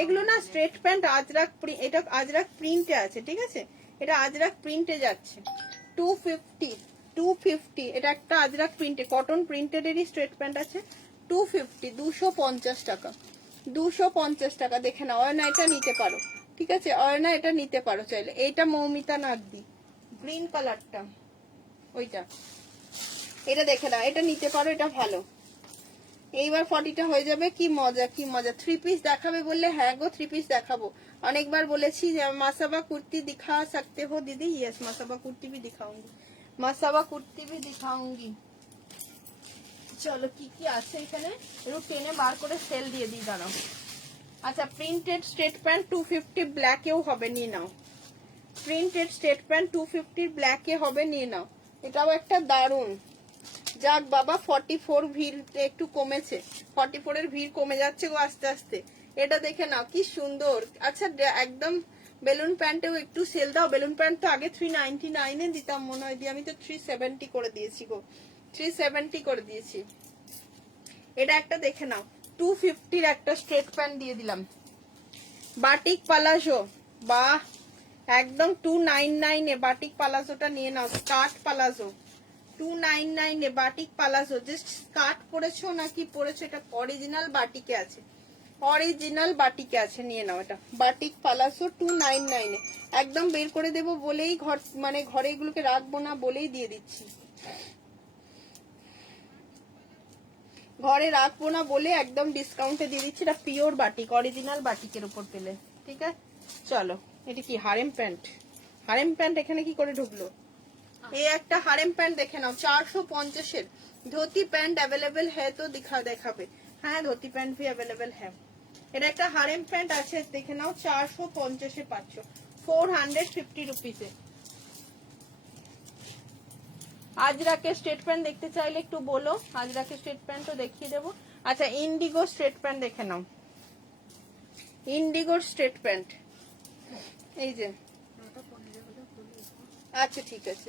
এগুলো না স্ট্রেট প্যান্ট, আজরাক, এটা আজরাক প্রিন্টে আছে, ঠিক আছে, এটা আজরাক প্রিন্টে যাচ্ছে, 250 250, এটা একটা আজরাক প্রিন্টে কটন প্রিন্টেডেরই স্ট্রেট প্যান্ট আছে 250, 250 টাকা, 250 টাকা। দেখে নাও, অয়না এটা নিতে পারো, ঠিক আছে, অয়না এটা নিতে পারো চাইলে। এইটা মৌমিতা নাকদি, গ্রিন কালারটা ওইটা, এটা দেখে নাও, এটা নিতে পারো, এটা ভালো। এইবার 40টা হয়ে যাবে। কি মজা, কি মজা। 3 পিস দেখাবে বললে হ্যাঁ গো 3 পিস দেখাবো। অনেকবার বলেছি যে মাসাবা কুর্তি দিখা सकते हो दीदी। यस, मासाबा कुर्ती भी दिखाऊंगी, मासाबा कुर्ती भी दिखाऊंगी। চলো কি কি আছে এখানে একটু টেনে বার করে সেল দিয়ে দিই, দাঁড়াও। আচ্ছা, প্রিন্টেড স্ট্রেট প্যান্ট 250 ব্ল্যাকেও হবে, নিয়ে নাও। প্রিন্টেড স্ট্রেট প্যান্ট 250 ব্ল্যাকে হবে, নিয়ে নাও। এটাও একটা দারুন। যাক বাবা, 44 ভিড় একটু কমেছে, 44 এর ভিড় কমে যাচ্ছে গো আস্তে আস্তে। এটা দেখে নাও কি সুন্দর। আচ্ছা, একদম বেলুন প্যান্টেও একটু সেল দাও। বেলুন প্যান্ট তো আগে 399 এ দিতাম মনে হয়, দিয়ে আমি তো 370 করে দিয়েছি গো, 370 করে দিয়েছি। এটা একটা দেখে নাও, 250 একটা স্ট্রেট প্যান্ট দিয়ে দিলাম। বাটিক পালাজো, বাহ, একদম 299 এ বাটিক পালাজোটা নিয়ে নাও। স্কার্ট পালাজো 299 এ বাটিক পালাজো। জাস্ট স্কার্ট পরেছো নাকি পরেছো, এটা অরিজিনাল বাটিকে আছে, অরিজিনাল বাটিকে আছে, নিয়ে নাও। এটা বাটিক পালাজো 299 এ। একদম বের করে দেবো বলেই ঘর, মানে ঘরে এগুলোকে রাখবো না বলেই দিয়ে দিচ্ছি, ঘরে রাখবো না বলে একদম ডিসকাউন্টে দিয়ে দিচ্ছি। এটা পিওর বাটিক, অরিজিনাল বাটিকের উপর পেলে, ঠিক আছে। চলো, এটা কি হারেম প্যান্ট? হারেম প্যান্ট এখানে কি করে ঢুকলো? এই একটা হারেম প্যান্ট দেখে নাও, 450 এর। ধोती पैंट अवेलेबल है तो दिखा দেখাবে। হ্যাঁ, ধोती पैंट भी अवेलेबल है। এটা একটা হারেম প্যান্ট আছে, দেখে নাও, 450 এ পাচ্ছ, 450 রুপিসে। আজরাকে স্ট্রেট প্যান্ট দেখতে চাইলে একটু বলো, আজরাকে স্ট্রেট প্যান্টও দেখিয়ে দেবো। আচ্ছা, ইন্ডিগো স্ট্রেট প্যান্ট দেখে নাও, ইন্ডিগোর স্ট্রেট প্যান্ট, এই যে। আচ্ছা ঠিক আছে,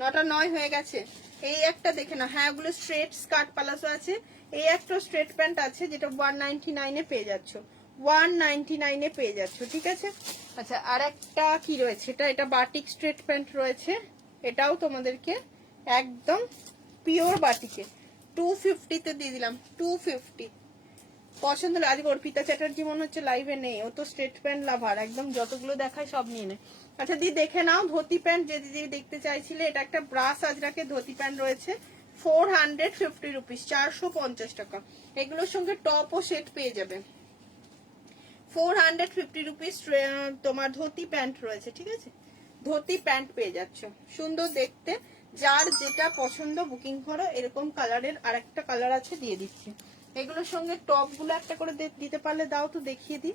9:09 হয়ে গেছে। এই একটা দেখে না, হ্যাঁ ওগুলো স্ট্রেট স্কার্ট পালাসো আছে। এই একটা স্ট্রেট প্যান্ট আছে যেটা 199 এ পেয়ে যাচ্ছ, 199 এ পেয়ে যাচ্ছ, ঠিক আছে। আচ্ছা, আর একটা কি রয়েছে, এটা বাটিক স্ট্রেট প্যান্ট রয়েছে, এটাও তোমাদেরকে একদম পিওর বাটিকে 250 তে দিয়ে দিলাম, 250। পছন্দ হলে, আজকে অর্পিতা চ্যাটার্জি মনে হচ্ছে লাইভে নেই, ও তো স্ট্রেট প্যান্ট লাভার, একদম যতগুলো দেখায় সব নিয়ে নেয়। আচ্ছা দি দেখে নাও, ধोती প্যান্ট যে দিদি দেখতে চাইছিলে, এটা একটা ব্রাশ আজরাকে ধोती প্যান্ট রয়েছে, 450 রুপিস, 450 টাকা। এগুলোর সঙ্গে টপ ও সেট পেয়ে যাবে, 450 রুপিস তোমার ধोती প্যান্ট রয়েছে, ঠিক আছে। ধोती প্যান্ট পেয়ে যাচ্ছ, সুন্দর দেখতে। যার যেটা পছন্দ বুকিং করো। এরকম কালারের আরেকটা কালার আছে, দিয়ে দিচ্ছি। এগুলোর সঙ্গে টপ গুলো একটা করে দিতে পারলে দাও তো, দেখিয়ে দিই।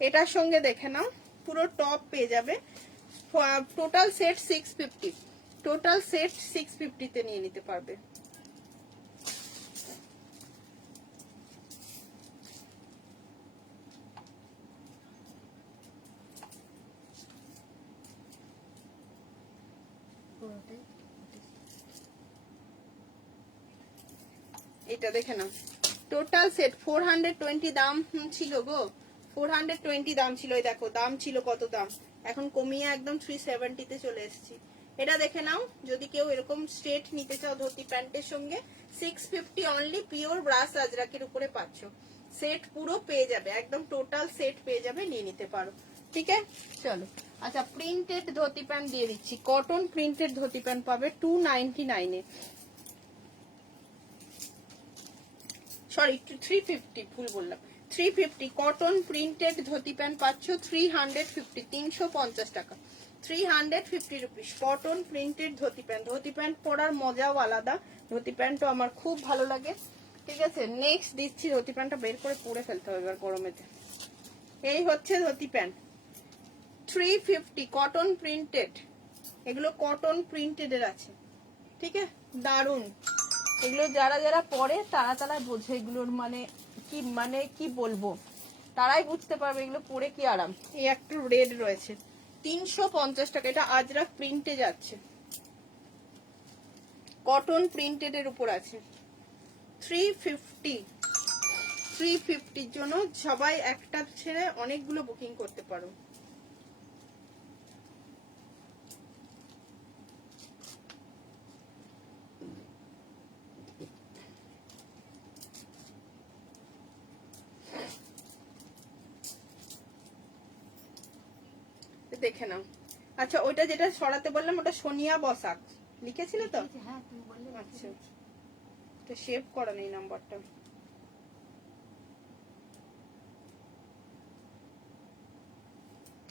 এটার সঙ্গে দেখে নাও, পুরো টপ পেয়ে যাবে। টোটাল সেট 650, টোটাল সেট 650 তে নিয়ে নিতে পারবে। এটা দেখে নাও, টোটাল সেট 420 দাম ছিল গো, 420 দাম ছিল। এই দেখো দাম ছিল কত, দাম এখন কমিয়ে একদম 370 তে চলে এসেছি। এটা দেখে নাও, যদি কেউ এরকম স্ট্রেট নিতে চাও ধोती প্যান্টের সঙ্গে, 650 অনলি, পিওর ব্রাশ আজরাকের উপরে পাচ্ছ। সেট পুরো পেয়ে যাবে, একদম টোটাল সেট পেয়ে যাবে, নিয়ে নিতে পারো, ঠিক আছে। চলো, আচ্ছা, প্রিন্টেড ধोती প্যান্ট দিয়ে দিচ্ছি, কটন প্রিন্টেড ধोती প্যান্ট পাবে 299 এ, সরি 350, ভুল বললাম, 350। কটন প্রিন্টেড ধोती প্যান্ট পাচ্ছ 350, 350 টাকা, 350 rupees. Cotton printed dhoti pant, dhoti pant পরার মজাও আলাদা, ধोती প্যান্টও আমার খুব ভালো লাগে, ঠিক আছে। নেক্সট দিচ্ছি, ধोती প্যান্টটা বের করে পরে ফেলতে হবে এবার গরমেতে। এই হচ্ছে ধोती প্যান্ট 350, কটন প্রিন্টেড। এগুলো কটন প্রিন্টেড এর আছে, ঠিক আছে, দারুন। এগুলো যারা যারা পরে তারা বোঝে এগুলোর মানে কি বলবো, তারাই বুঝতে পারবে এগুলো পরে কি আরাম। এই একটু রেড রয়েছে, 350 টাকা। এটা আজরাক প্রিন্টে যাচ্ছে, কটন প্রিন্টেড এর উপর আছে, 350। 350 জন্য সবাই একটা ছেড়ে অনেকগুলো বুকিং করতে পারো। দেখে নাও। আচ্ছা ওইটা যেটা সরাতে বললাম ওটা সোনিয়া বসাক লিখেছিলে তো? হ্যাঁ তুমি বললে। আচ্ছা তো সেভ করা নেই নাম্বারটা।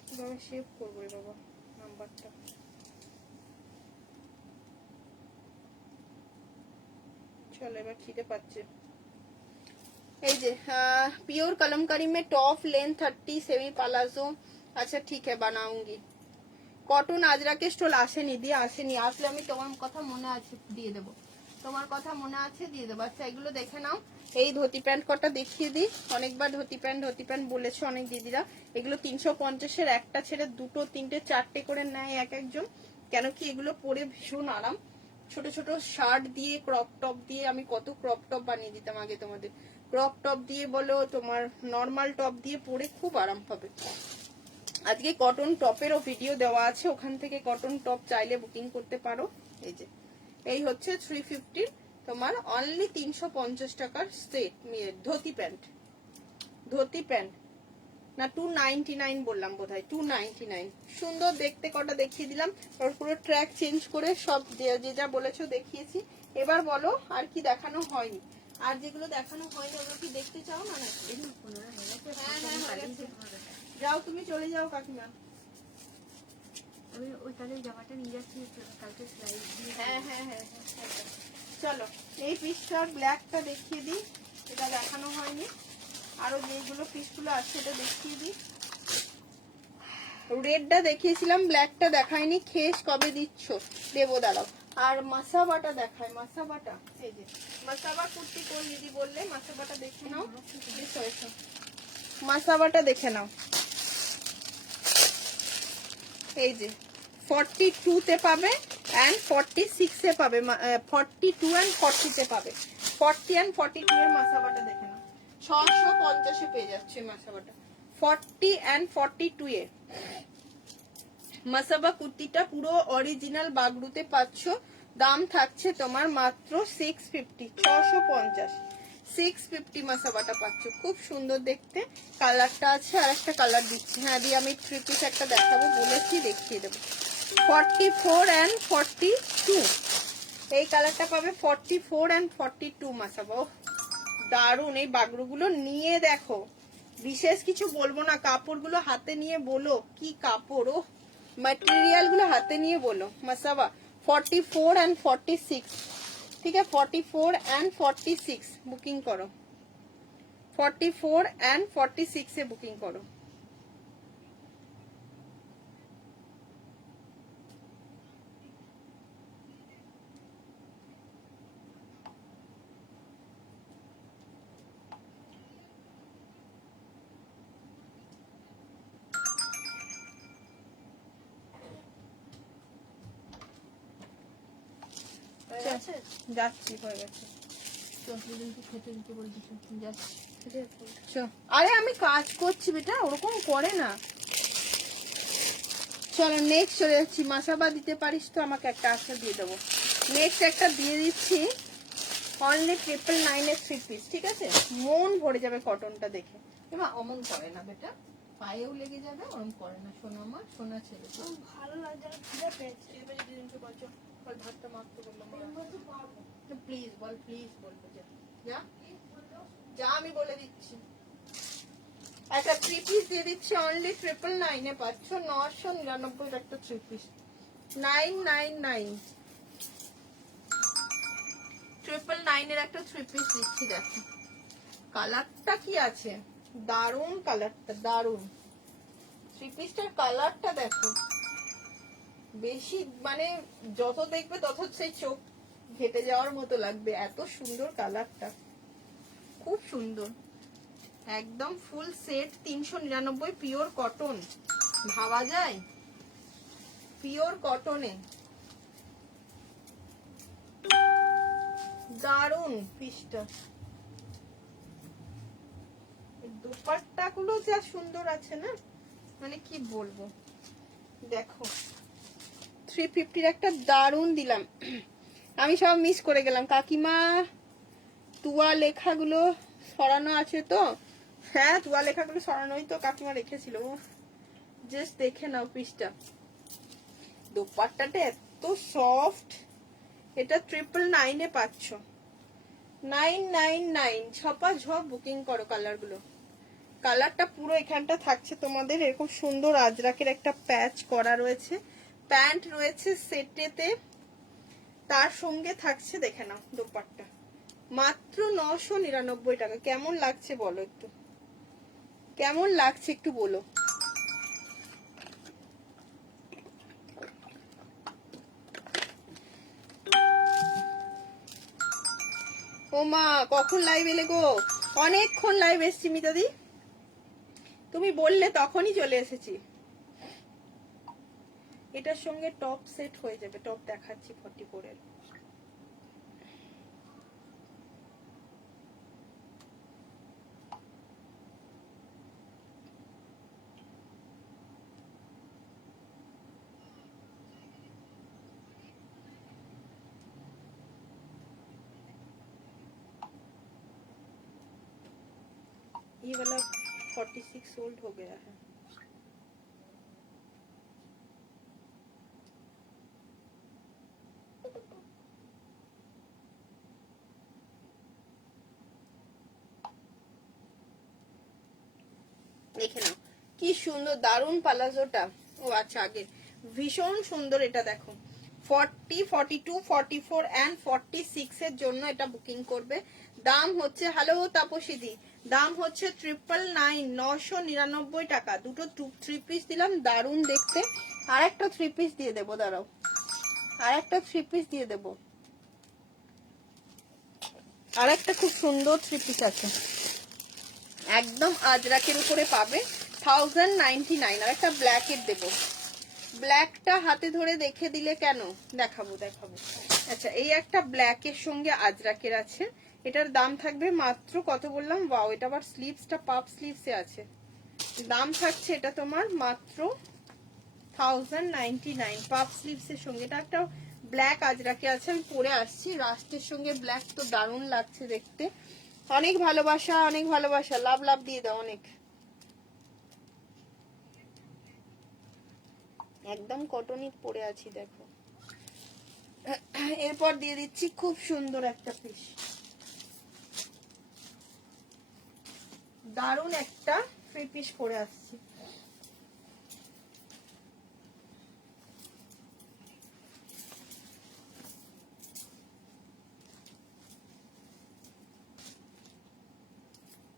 কিভাবে সেভ করবো রে বাবা নাম্বারটা? চলো এবার খিদে পাচ্ছে। এই যে प्योर कलमकारी में टॉप लेंथ 30 सेमी प्लाजो। अच्छा ठीक है बनाऊंगी। কটন আজরাকের স্টোল আসেনি, দিয়ে আসেনি, আসলে আমি তোমার কথা মনে আছে দিয়ে দেবো, তোমার কথা মনে আছে দিয়ে দেবো। আচ্ছা এগুলো দেখে নাও। এই ধুতি প্যান্ট কটা দেখিয়ে দিই, অনেকবার ধুতি প্যান্ট বলেছে অনেক দিদিরা। এগুলো 350-এর একটা ছেড়ে দুটো তিনটে চারটে করে নেয় এক একজন, কেন কি এগুলো পরে ভীষণ আরাম। ছোট ছোট শার্ট দিয়ে ক্রপ টপ দিয়ে, আমি কত ক্রপ টপ বানিয়ে দিতাম আগে তোমাদের, ক্রপ টপ দিয়ে বলো তোমার নর্মাল টপ দিয়ে পরে খুব আরাম পাবে। আজকে কটন টপেরও ভিডিও দেওয়া আছে, ওখান থেকে কটন টপ চাইলে বুকিং করতে পারো। এই যে এই হচ্ছে 350 তোমার অনলি 350 টাকার সেট ধুতি প্যান্ট না 299 বললাম বোধহয়, 299। সুন্দর দেখতে কটা দেখিয়ে দিলাম, ওর পুরো ট্র্যাক চেঞ্জ করে সব যে যা বলেছো দেখিয়েছি। এবার বলো আর কি দেখানো হয়নি, আর যেগুলো দেখানো হয়নি ওগুলো কি দেখতে চাও না? না যাও তুমি চলে যাও কাকিমা। আমি ওই কালের জামাটা নিয়ে যাচ্ছি কালকে সেলাই দিয়ে। হ্যাঁ হ্যাঁ হ্যাঁ চলো এই পিসটার ব্ল্যাকটা দেখিয়ে দিই, এটা দেখানো হয়নি। আরো যেগুলো পিসগুলো আছে এটা দেখিয়ে দিই। রেডটা দেখিয়েছিলাম, ব্ল্যাকটা দেখায়নি। খেস কবে দিচ্ছ? দেবো দাঁড়াও। আর মাসাবাটা দেখায়, মাসাবাটা এই যে মাসাবা কুর্তি কোন দিদি বললে, মাসাবাটা দেখে নাও। মাসাবাটা দেখে নাও। এই যে 42 তে পাবে এন্ড 46 এ পাবে, 42 এন্ড 40 তে পাবে। 40 এন্ড 42 এর মাসাবাটা দেখে নাও, 650 এ পেয়ে যাচ্ছে মাসাবাটা। 40 এন্ড 42 এ মাসাবা কুর্তিটা পুরো অরিজিনাল বাগরুতে পাচ্ছ। দাম থাকছে তোমার মাত্র 650, 650, 650 মাসাবাটা পাচ্ছ। খুব সুন্দর দেখতে, কালারটা আছে আর একটা কালার দিচ্ছি। হ্যাঁ দিয়ে আমি 3 পিস একটা দেখাবো বলেছি, দেখিয়ে দেবো। 44 এন্ড 42 এই কালারটা পাবে, 44 এন্ড 42 মাসাবা। দারুন এই বাগরুগুলো নিয়ে দেখো, বিশেষ কিছু বলবো না, কাপড়গুলো হাতে নিয়ে বলো কি কাপড়, ও ম্যাটেরিয়াল গুলো হাতে নিয়ে বলো। মাসাবা 44 এন্ড 46, ঠিক আছে 44 এন্ড 46 বুকিং করো, 44 এন্ড 46 এ বুকিং করো। যাচ্ছি, হয়ে গেছে। খেতে দিতে বলছি যাচ্ছি। আরে আমি কাজ করছি বেটা, ওরকম করে না। চলো নেক্সট চলে যাচ্ছি। মাসাবা দিতে পারিস তো আমাকে একটা, আশা দিয়ে দেবো। নেক্সট একটা দিয়ে দিচ্ছি, অনলি 999 এর 3 পিস, ঠিক আছে? মন ভরে যাবে কটনটা দেখে। এমা অমন করে না বেটা, পায়েও লেগে যাবে, ওরম করে না। সোনা মা, সোনা ছেলে, ভালো লাগে না, খিদে পেয়েছে। এবারে দিদিনকে বলছো বল ভাতটা মাখতে বললাম, প্লিজ বল, প্লিজ বলবো যা যা যা, আমি বলে দিচ্ছি। একটা 3 পিস দিয়ে দিচ্ছি, অনলি 999 এ পাচ্ছ। 999 একটা 3 পিস, 999, 999 এর একটা 3 পিস দিচ্ছি। দেখো কালারটা কি আছে, দারুন কালারটা, দারুন। 3 পিসটার কালারটা দেখো, বেশি মানে যত দেখবে তত সেই চোখ ঘেটে যাওয়ার মতো লাগবে, এত সুন্দর কালারটা, খুব সুন্দর। একদম ফুল সেট 399, পিওর কটন, ভাবা যায় পিওর কটনে, দারুন পিসটা। দুপাট্টা গুলো যা সুন্দর আছে না, মানে কি বলবো। দেখো 350 একটা দারুন দিলাম। আমি সব মিস করে গেলাম কাকিমা। তুয়া লেখাগুলো সরানো আছে তো? হ্যাঁ তুয়া লেখাগুলো সরানোই তো কাকিমা রেখেছিল। জাস্ট দেখে নাও পিসটা, দোপাট্টাটা এত সফট। এটা 999 পাচ্ছ, 999, ছপা ঝপ বুকিং করো। কালারগুলো, কালারটা পুরো এখানটা থাকছে তোমাদের এরকম সুন্দর আজরাকের একটা প্যাচ করা রয়েছে, প্যান্ট রয়েছে সেটেতে, তার সঙ্গে থাকছে দেখে নাও দোপাট্টা, মাত্র 999 টাকা। কেমন লাগছে বলো একটু, কেমন লাগছে একটু বলো। ও মা, কখন লাইভ এলে গো? অনেকক্ষণ লাইভ এসছি মিতাদি, তুমি বললে তখনই চলে এসেছি। এটার সঙ্গে টপ সেট হয়ে যাবে, টপ দেখাচ্ছি 44 এর। ये वाला 46 सोल्ड हो गया है। দেখে নাও কি সুন্দর, দারুন পালাজোটা। ও আচ্ছা, আগে ভীষণ সুন্দর। এটা দেখো 40, 42, 44 এন্ড 46 এর জন্য এটা বুকিং করবে। দাম হচ্ছে, হ্যালো তাপসীদি, দাম হচ্ছে 999 টাকা। দুটো 3 পিস দিলাম, দারুন দেখতে। আর একটা 3 পিস দিয়ে দেবো, দাঁড়াও, আর একটা 3 পিস দিয়ে দেবো। আর একটা খুব সুন্দর 3 পিস আছে, একদম আজরাকের উপরে পাবে, 1099। আর একটা ব্ল্যাকের দেবো, ব্ল্যাকটা হাতে ধরে দেখে দিলে কেন, দেখাবো দেখাবো। আচ্ছা, এই একটা ব্ল্যাকের সঙ্গে আজরাকের আছে, এটার দাম থাকবে মাত্র কত বললাম, ওয়াও, এটা আবার স্লিভসটা পাপ স্লিভসে আছে। দাম থাকছে এটা তোমার মাত্র 1099 পাপ স্লিভসের সঙ্গে। এটা একটা ব্ল্যাক আজরাকে আছে, আমি পরে আসছি, রাস্টের সঙ্গে ব্ল্যাক তো দারুণ লাগছে দেখতে। অনেক ভালোবাসা, অনেক ভালোবাসা, লাভ লাভ দিয়ে দাও অনেক। একদম কটনই পরে আছি দেখো। এরপর দিয়ে দিচ্ছি খুব সুন্দর একটা পিস, দারুন একটা 3 পিস পরে আসছি।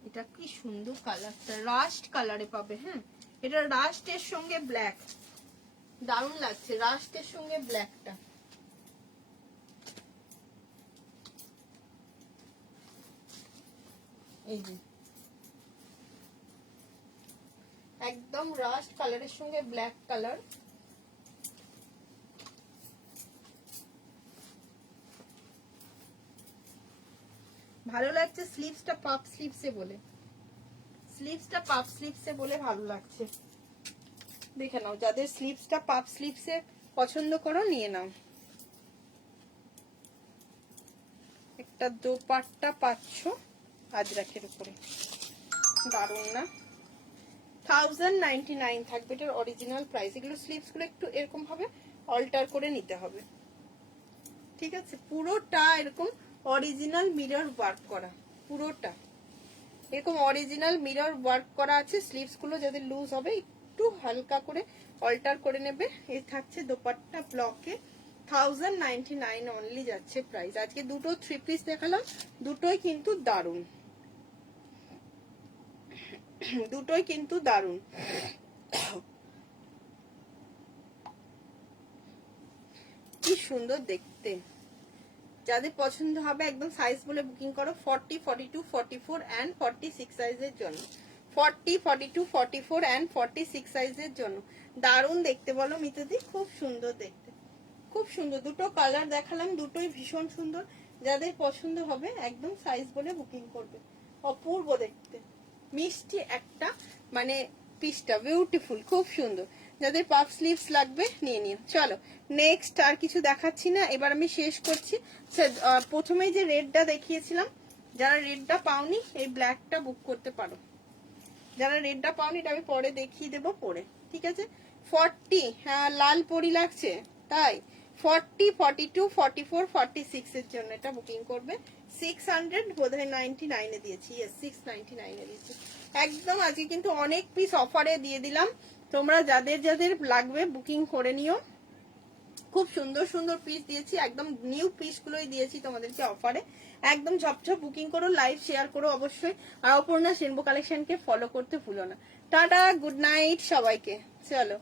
এটা কি সুন্দর কালারটা, রাস্ট কালারে পাবে। হ্যাঁ, এটা রাস্টের সঙ্গে ব্ল্যাক, দারুণ লাগছে রাস্টের সঙ্গে ব্ল্যাকটা। এই যে একদম রাস্ট কালারের সঙ্গে ব্ল্যাক কালার, ভালো লাগছে। স্লিভসটা পাপ স্লিভসে বলে, স্লিভসটা পাপ স্লিভসে বলে ভালো লাগছে। দেখে নাও, যাদের স্লিভসটা পাপ স্লিভসে পছন্দ করো নিয়ে নাও। একটা দোপাট্টা পাচ্ছ আজরাকের উপরে, দারুণ না? 1099 থাকবে এটার অরিজিনাল প্রাইস। এগুলো স্লিভস গুলো একটু এরকম ভাবে অল্টার করে নিতে হবে, ঠিক আছে? পুরোটা এরকম অরিজিনাল মিরর ওয়ার্ক করা, পুরোটা এরকম অরিজিনাল মিরর ওয়ার্ক করা আছে। স্লিভস গুলো যাদের লুজ হবে একটু হালকা করে অল্টার করে নেবে। এই থাকছে দোপাট্টা ব্লকে, 1099 অনলি যাচ্ছে প্রাইস। আজকে দুটো 3 পিস দেখালাম, দুটোই কিন্তু দারুন, দুটোই কিন্তু দারুন। কি সুন্দর দেখতে, যাদের পছন্দ হবে একদম সাইজ বলে বুকিং করো। 40, 42, 44 এন্ড 46 সাইজের জন্য, 40, 42, 44 এন্ড 46 সাইজের জন্য। দারুণ দেখতে বলো মিতাদি, খুব সুন্দর দেখতে, খুব সুন্দর। দুটো কালার দেখালাম, দুটোই ভীষণ সুন্দর। যাদের পছন্দ হবে একদম সাইজ বলে বুকিং করবে। অপূর্ব দেখতে, মিষ্টি একটা মানে পিসটা বিউটিফুল, খুব সুন্দর। যাদের পাফ স্লিভস লাগবে নিয়ে নিও। চলো নেক্সট, আর কিছু দেখাচ্ছি না, এবার আমি শেষ করছি। প্রথমেই যে রেডটা দেখিয়েছিলাম, যারা রেডটা পাওনি এই ব্ল্যাকটা বুক করতে পারো। যারা রেডটা পাওনি এটা আমি পরে দেখিয়ে দেবো পরে। ঠিক আছে 40, হ্যাঁ লাল পরি লাগছে তাই 40, 42, 44, 46 এর জন্য এটা বুকিং করবে। 600 বোধহয় 99 এ দিয়েছি, ইয়েস 699 এ দিয়েছি একদম। আজকে কিন্তু অনেক পিস অফারে দিয়ে দিলাম, তোমরা যাদের যাদের লাগবে বুকিং করে নিও। খুব সুন্দর সুন্দর পিস দিয়েছি, একদম নিউ পিস গুলোই দিয়েছি তোমাদেরকে অফারে। একদম ঝপঝপ বুকিং করো, লাইভ শেয়ার করো অবশ্যই। আর অপর্ণা সেনবো কালেকশনকে ফলো করতে ভুলো না। টাটা, গুড নাইট সবাইকে, চলো।